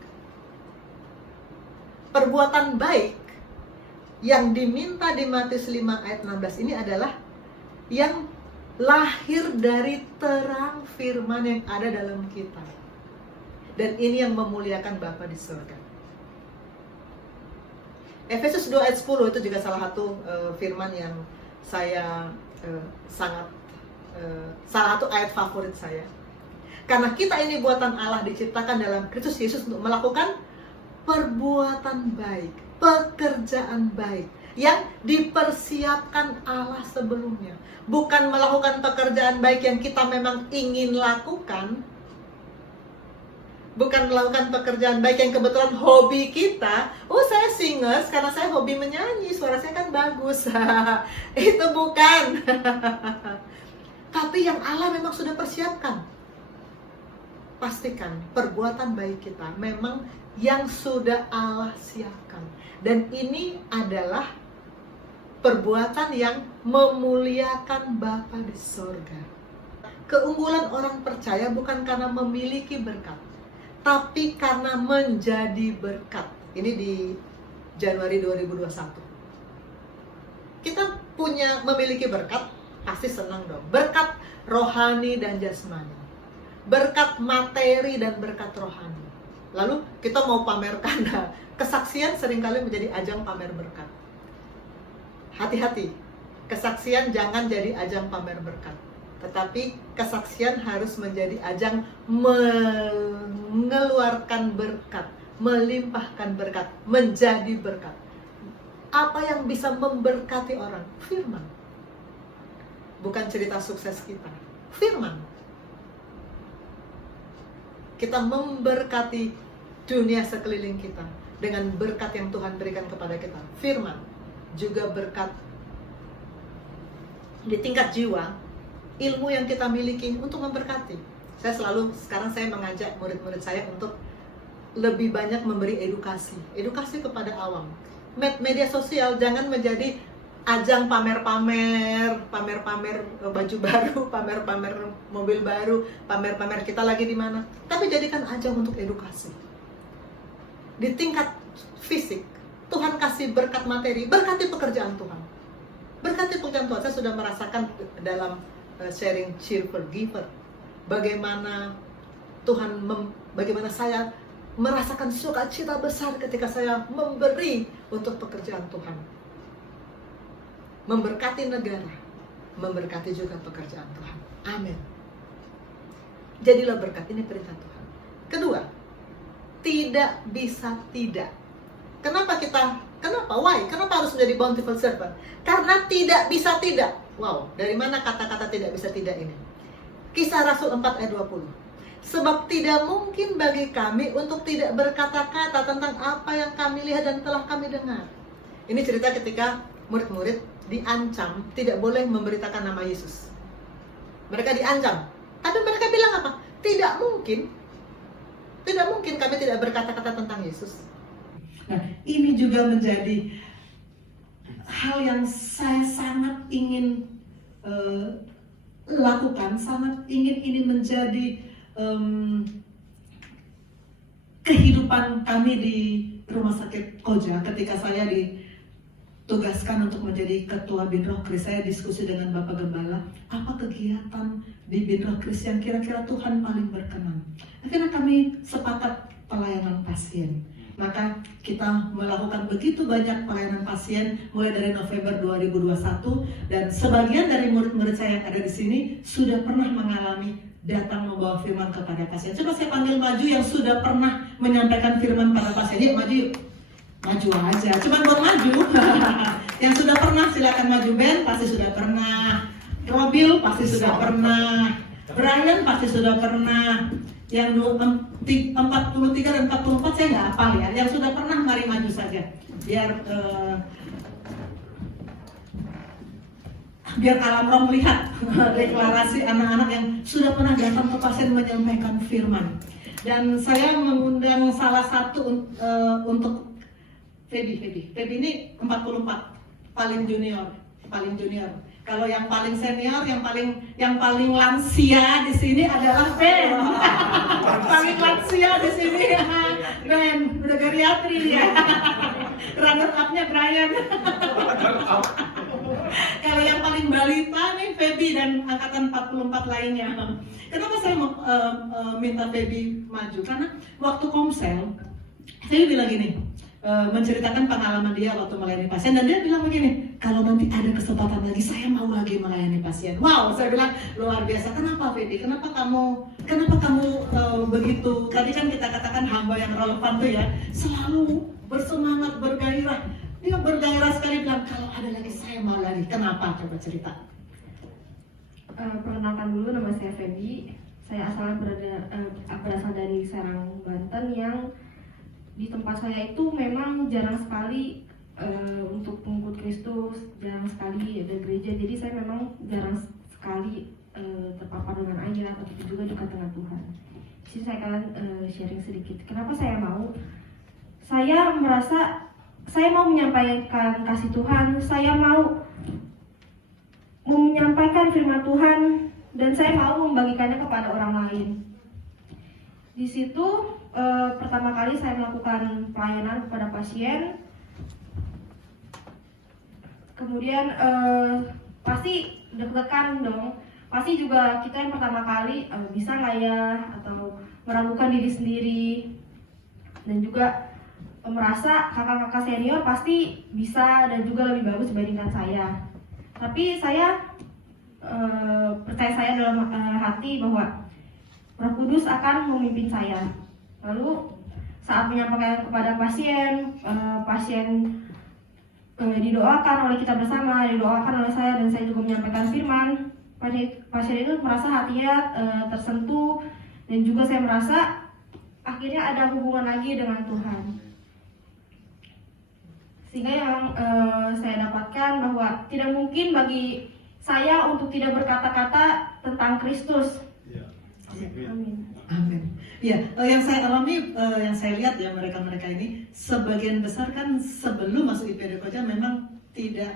Perbuatan baik yang diminta di Matius 5 ayat 16 ini adalah yang lahir dari terang firman yang ada dalam kita. Dan ini yang memuliakan Bapa di surga. Efesus 2 ayat 10 itu juga salah satu firman yang saya salah satu ayat favorit saya. Karena kita ini buatan Allah, diciptakan dalam Kristus Yesus untuk melakukan perbuatan baik, pekerjaan baik yang dipersiapkan Allah sebelumnya. Bukan melakukan pekerjaan baik yang kita memang ingin lakukan, bukan melakukan pekerjaan baik yang kebetulan hobi kita. Oh, saya singers karena saya hobi menyanyi, suara saya kan bagus. Itu bukan. Tapi yang Allah memang sudah persiapkan. Pastikan perbuatan baik kita memang yang sudah Allah siapkan. Dan ini adalah perbuatan yang memuliakan Bapa di surga. Keunggulan orang percaya bukan karena memiliki berkat, tapi karena menjadi berkat. Ini di Januari 2021. Kita memiliki berkat, pasti senang dong. Berkat rohani dan jasmani. Berkat materi dan berkat rohani. Lalu kita mau pamerkan. Kesaksian seringkali menjadi ajang pamer berkat. Hati-hati, kesaksian jangan jadi ajang pamer berkat. Tetapi kesaksian harus menjadi ajang mengeluarkan berkat, melimpahkan berkat, menjadi berkat. Apa yang bisa memberkati orang? Firman. Bukan cerita sukses kita. Firman. Kita memberkati dunia sekeliling kita dengan berkat yang Tuhan berikan kepada kita. Firman. Juga berkat di tingkat jiwa, ilmu yang kita miliki untuk memberkati. Sekarang saya mengajak murid-murid saya untuk lebih banyak memberi edukasi kepada awam. Media sosial jangan menjadi ajang pamer-pamer baju baru, pamer-pamer mobil baru, pamer-pamer kita lagi di mana. Tapi jadikan ajang untuk edukasi. di tingkat fisik, Tuhan kasih berkat materi, berkati pekerjaan Tuhan. Berkati pekerjaan Tuhan. Saya sudah merasakan dalam sharing cheerful giver, bagaimana Tuhan, bagaimana saya merasakan sukacita besar ketika saya memberi untuk pekerjaan Tuhan. Memberkati negara, memberkati juga pekerjaan Tuhan. Amin. Jadilah berkat, ini perintah Tuhan. Kedua, tidak bisa tidak. Kenapa? Why? Kenapa harus menjadi bountiful servant? Karena tidak bisa tidak. Wow, dari mana kata-kata tidak bisa tidak ini? Kisah Rasul 4 ayat 20. Sebab tidak mungkin bagi kami untuk tidak berkata-kata tentang apa yang kami lihat dan telah kami dengar. Ini cerita ketika murid-murid diancam tidak boleh memberitakan nama Yesus. Mereka diancam. Tapi mereka bilang apa? Tidak mungkin kami tidak berkata-kata tentang Yesus. Nah, ini juga menjadi hal yang saya sangat ingin lakukan, sangat ingin ini menjadi kehidupan kami di Rumah Sakit Koja. Ketika saya ditugaskan untuk menjadi ketua Binrohkris, saya diskusi dengan Bapak Gembala, apa kegiatan di Binrohkris yang kira-kira Tuhan paling berkenan. Akhirnya kami sepakat pelayanan pasien. Maka kita melakukan begitu banyak pelayanan pasien mulai dari November 2021, dan sebagian dari murid-murid saya yang ada di sini sudah pernah mengalami datang membawa firman kepada pasien. Coba saya panggil maju yang sudah pernah menyampaikan firman pada pasien. Yuk maju, yuk. Maju aja, cuma buat maju. Yang sudah pernah silakan maju. Ben pasti sudah pernah, Robil pasti sudah pernah, Brian pasti sudah pernah. Yang 43 dan 44 saya nggak hafal ya. Yang sudah pernah mari maju saja. Biar alam roh melihat deklarasi anak-anak yang sudah pernah datang ke pasien menyampaikan firman. Dan saya mengundang salah satu untuk Feby ini 44, paling junior. Kalau yang paling senior, yang paling lansia di sini adalah Ben. Paling lansia di sini Ben, udah geriatri ya. Runner up-nya Brian. Kalau yang paling balita nih Feby dan angkatan 44 lainnya. Kenapa saya minta Feby maju? Karena waktu komsel, saya bilang gini, menceritakan pengalaman dia waktu melayani pasien, dan dia bilang begini, kalau nanti ada kesempatan lagi saya mau lagi melayani pasien. Wow, saya bilang luar biasa. Kenapa Feby? Kenapa kamu begitu? Tadi kan kita katakan hamba yang relevan tuh ya, selalu bersemangat, bergairah. Dia bergairah sekali bilang kalau ada lagi saya mau lagi. Kenapa? Coba cerita. Perkenalkan dulu, nama saya Feby. Saya berasal dari Serang, Banten, yang di tempat saya itu memang jarang sekali untuk pengikut Kristus, jarang sekali ada gereja. Jadi saya memang jarang sekali terpapar dengan ayat atau juga dekat dengan Tuhan. Di sini saya akan sharing sedikit. Kenapa saya mau? Saya merasa saya mau menyampaikan kasih Tuhan, saya mau menyampaikan firman Tuhan, dan saya mau membagikannya kepada orang lain. Di situ pertama kali saya melakukan pelayanan kepada pasien. Kemudian pasti deg-degan dong. Pasti juga kita yang pertama kali bisa nggak ya, atau meragukan diri sendiri. Dan juga merasa kakak-kakak senior pasti bisa dan juga lebih bagus dibandingkan saya. Tapi saya percaya saya dalam hati bahwa Roh Kudus akan memimpin saya. Lalu saat menyampaikan kepada pasien, pasien didoakan oleh kita bersama, didoakan oleh saya, dan saya juga menyampaikan firman. Pasien itu merasa hatinya tersentuh, dan juga saya merasa akhirnya ada hubungan lagi dengan Tuhan. Sehingga yang saya dapatkan bahwa tidak mungkin bagi saya untuk tidak berkata-kata tentang Kristus. Amin. Amin. Ya, yang saya alami, yang saya lihat ya, mereka ini sebagian besar kan sebelum masuk IPD Koja memang tidak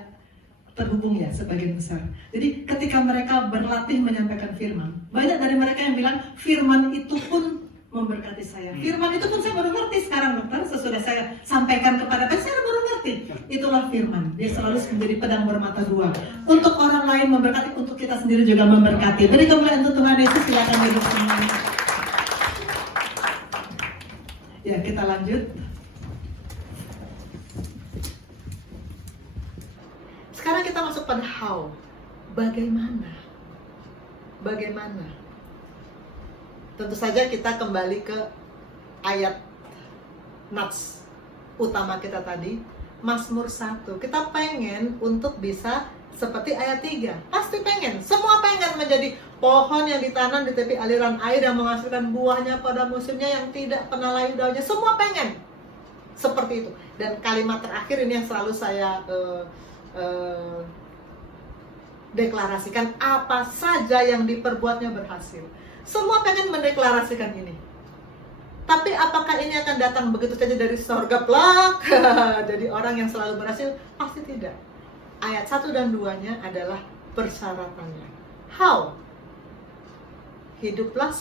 terhubung ya, sebagian besar. Jadi ketika mereka berlatih menyampaikan firman, banyak dari mereka yang bilang firman itu pun memberkati saya. Firman itu pun saya baru ngerti sekarang, dokter. Sesudah saya sampaikan kepada saya baru ngerti. Itulah firman. Dia selalu menjadi pedang bermata dua. Untuk orang lain memberkati, untuk kita sendiri juga memberkati. Beri kemuliaan untuk Tuhan Yesus. Silakan duduk semuanya. Ya, kita lanjut. Sekarang kita masuk pada how. Bagaimana? Bagaimana? Tentu saja kita kembali ke ayat nats utama kita tadi, Mazmur 1. Kita pengen untuk bisa seperti ayat 3. Pasti pengen. Semua pengen menjadi pohon yang ditanam di tepi aliran air yang menghasilkan buahnya pada musimnya, yang tidak pernah layu daunnya. Semua pengen seperti itu. Dan kalimat terakhir ini yang selalu saya deklarasikan, apa saja yang diperbuatnya berhasil. Semua pengen mendeklarasikan ini. Tapi apakah ini akan datang begitu saja dari sorga plak? Jadi orang yang selalu berhasil? Pasti tidak. Ayat 1 dan 2-nya adalah persyaratannya. How? Hiduplah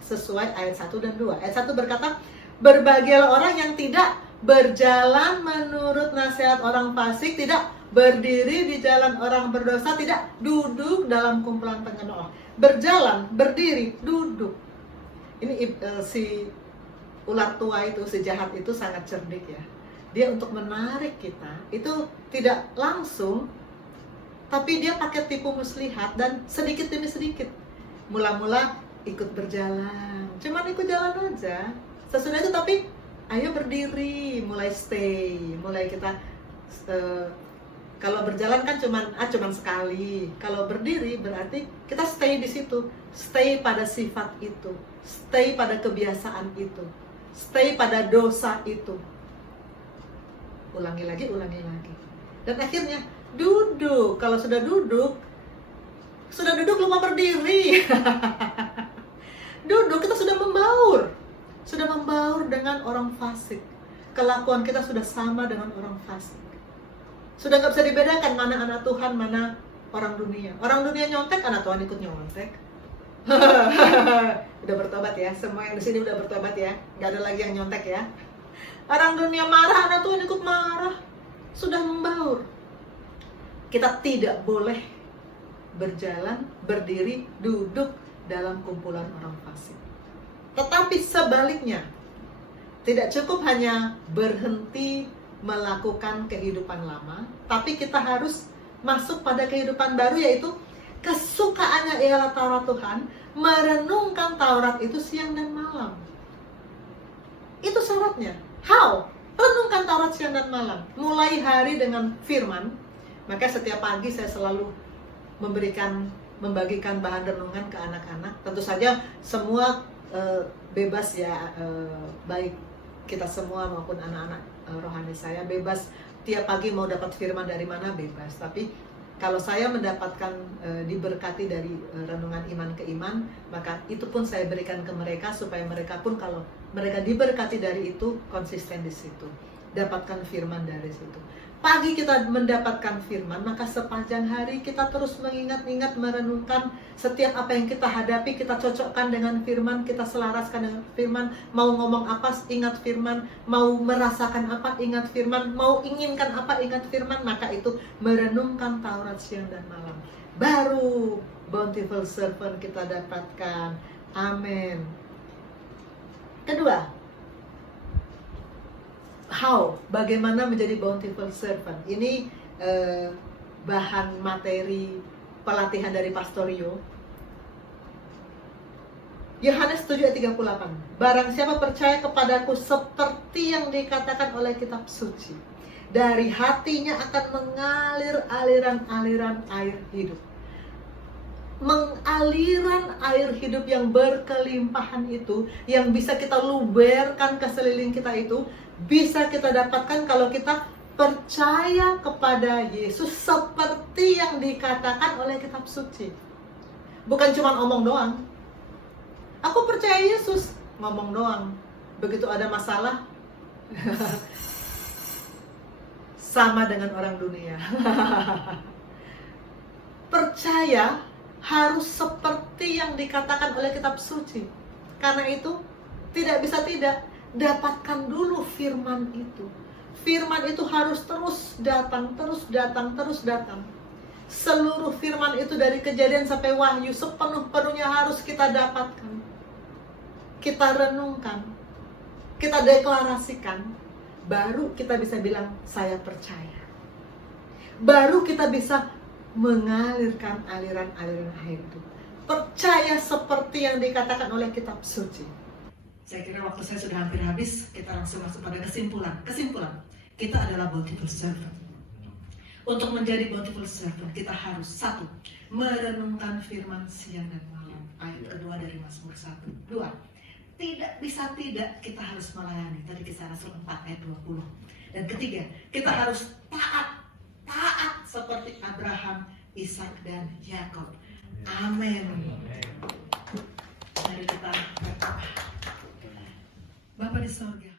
sesuai ayat 1 dan 2. Ayat 1 berkata, berbahagialah orang yang tidak berjalan menurut nasihat orang fasik, tidak berdiri di jalan orang berdosa, tidak duduk dalam kumpulan penyenoh. Berjalan, berdiri, duduk. Ini si ular tua itu, si jahat itu sangat cerdik ya. Dia untuk menarik kita, itu tidak langsung, tapi dia pakai tipu muslihat dan sedikit demi sedikit. Mula-mula ikut berjalan, cuman ikut jalan aja. Sesudah itu tapi ayo berdiri, mulai stay, mulai kita kalau berjalan kan cuman sekali. Kalau berdiri berarti kita stay di situ, stay pada sifat itu, stay pada kebiasaan itu, stay pada dosa itu. Ulangi lagi. Dan akhirnya duduk. Kalau sudah duduk lupa berdiri. Duduk, kita sudah membaur dengan orang fasik. Kelakuan kita sudah sama dengan orang fasik. Sudah nggak bisa dibedakan mana anak Tuhan, mana orang dunia. Orang dunia nyontek, anak Tuhan ikut nyontek. Udah bertobat ya, semua yang di sini udah bertobat ya, nggak ada lagi yang nyontek ya. Orang dunia marah, anak Tuhan ikut marah. Sudah membaur. Kita tidak boleh berjalan, berdiri, duduk dalam kumpulan orang fasik. Tetapi sebaliknya, tidak cukup hanya berhenti melakukan kehidupan lama, tapi kita harus masuk pada kehidupan baru, yaitu kesukaannya ialah Taurat Tuhan, merenungkan Taurat itu siang dan malam. Itu syaratnya. How? Renungkan Taurat siang dan malam. Mulai hari dengan firman. Maka setiap pagi saya selalu membagikan bahan renungan ke anak-anak. Tentu saja semua bebas ya, baik kita semua maupun anak-anak rohani saya bebas. Tiap pagi mau dapat firman dari mana bebas. Tapi kalau saya mendapatkan diberkati dari renungan iman ke iman, maka itu pun saya berikan ke mereka supaya mereka pun kalau mereka diberkati dari itu konsisten di situ, dapatkan firman dari situ. Pagi kita mendapatkan firman, maka sepanjang hari kita terus mengingat-ingat, merenungkan setiap apa yang kita hadapi, kita cocokkan dengan firman, kita selaraskan dengan firman. Mau ngomong apa, ingat firman. Mau merasakan apa, ingat firman. Mau inginkan apa, ingat firman. Maka itu merenungkan Taurat siang dan malam. Baru bountiful servant kita dapatkan. Amin. Kedua, how? Bagaimana menjadi bountiful servant? Ini bahan materi pelatihan dari Pastorio. Yohanes 7 ayat 38. Barang siapa percaya kepadaku seperti yang dikatakan oleh kitab suci, dari hatinya akan mengalir aliran-aliran air hidup. Mengaliran air hidup yang berkelimpahan itu, yang bisa kita luberkan ke sekeliling kita itu, bisa kita dapatkan kalau kita percaya kepada Yesus seperti yang dikatakan oleh kitab suci. Bukan cuma omong doang. Aku percaya Yesus, ngomong doang. Begitu ada masalah, sama dengan orang dunia. Percaya harus seperti yang dikatakan oleh kitab suci. Karena itu Tidak bisa tidak. Dapatkan dulu firman itu. Firman itu harus terus datang, terus datang, terus datang. Seluruh firman itu dari Kejadian sampai Wahyu sepenuh-penuhnya harus kita dapatkan. Kita renungkan. Kita deklarasikan. Baru kita bisa bilang, saya percaya. Baru kita bisa mengalirkan aliran-aliran hidup. Percaya seperti yang dikatakan oleh kitab suci. Saya kira waktu saya sudah hampir habis, kita langsung masuk pada kesimpulan. Kesimpulan, kita adalah bountiful servant. Untuk menjadi bountiful servant, kita harus 1. Merenungkan firman siang dan malam. Ayat kedua dari Mazmur 1. 2. Tidak bisa tidak, kita harus melayani. Tadi Kisah Rasul 4 ayat 20. Dan ketiga, kita harus taat. Taat seperti Abraham, Ishak dan Yakub. Amin. Mari kita berdoa. Bapa di sorga.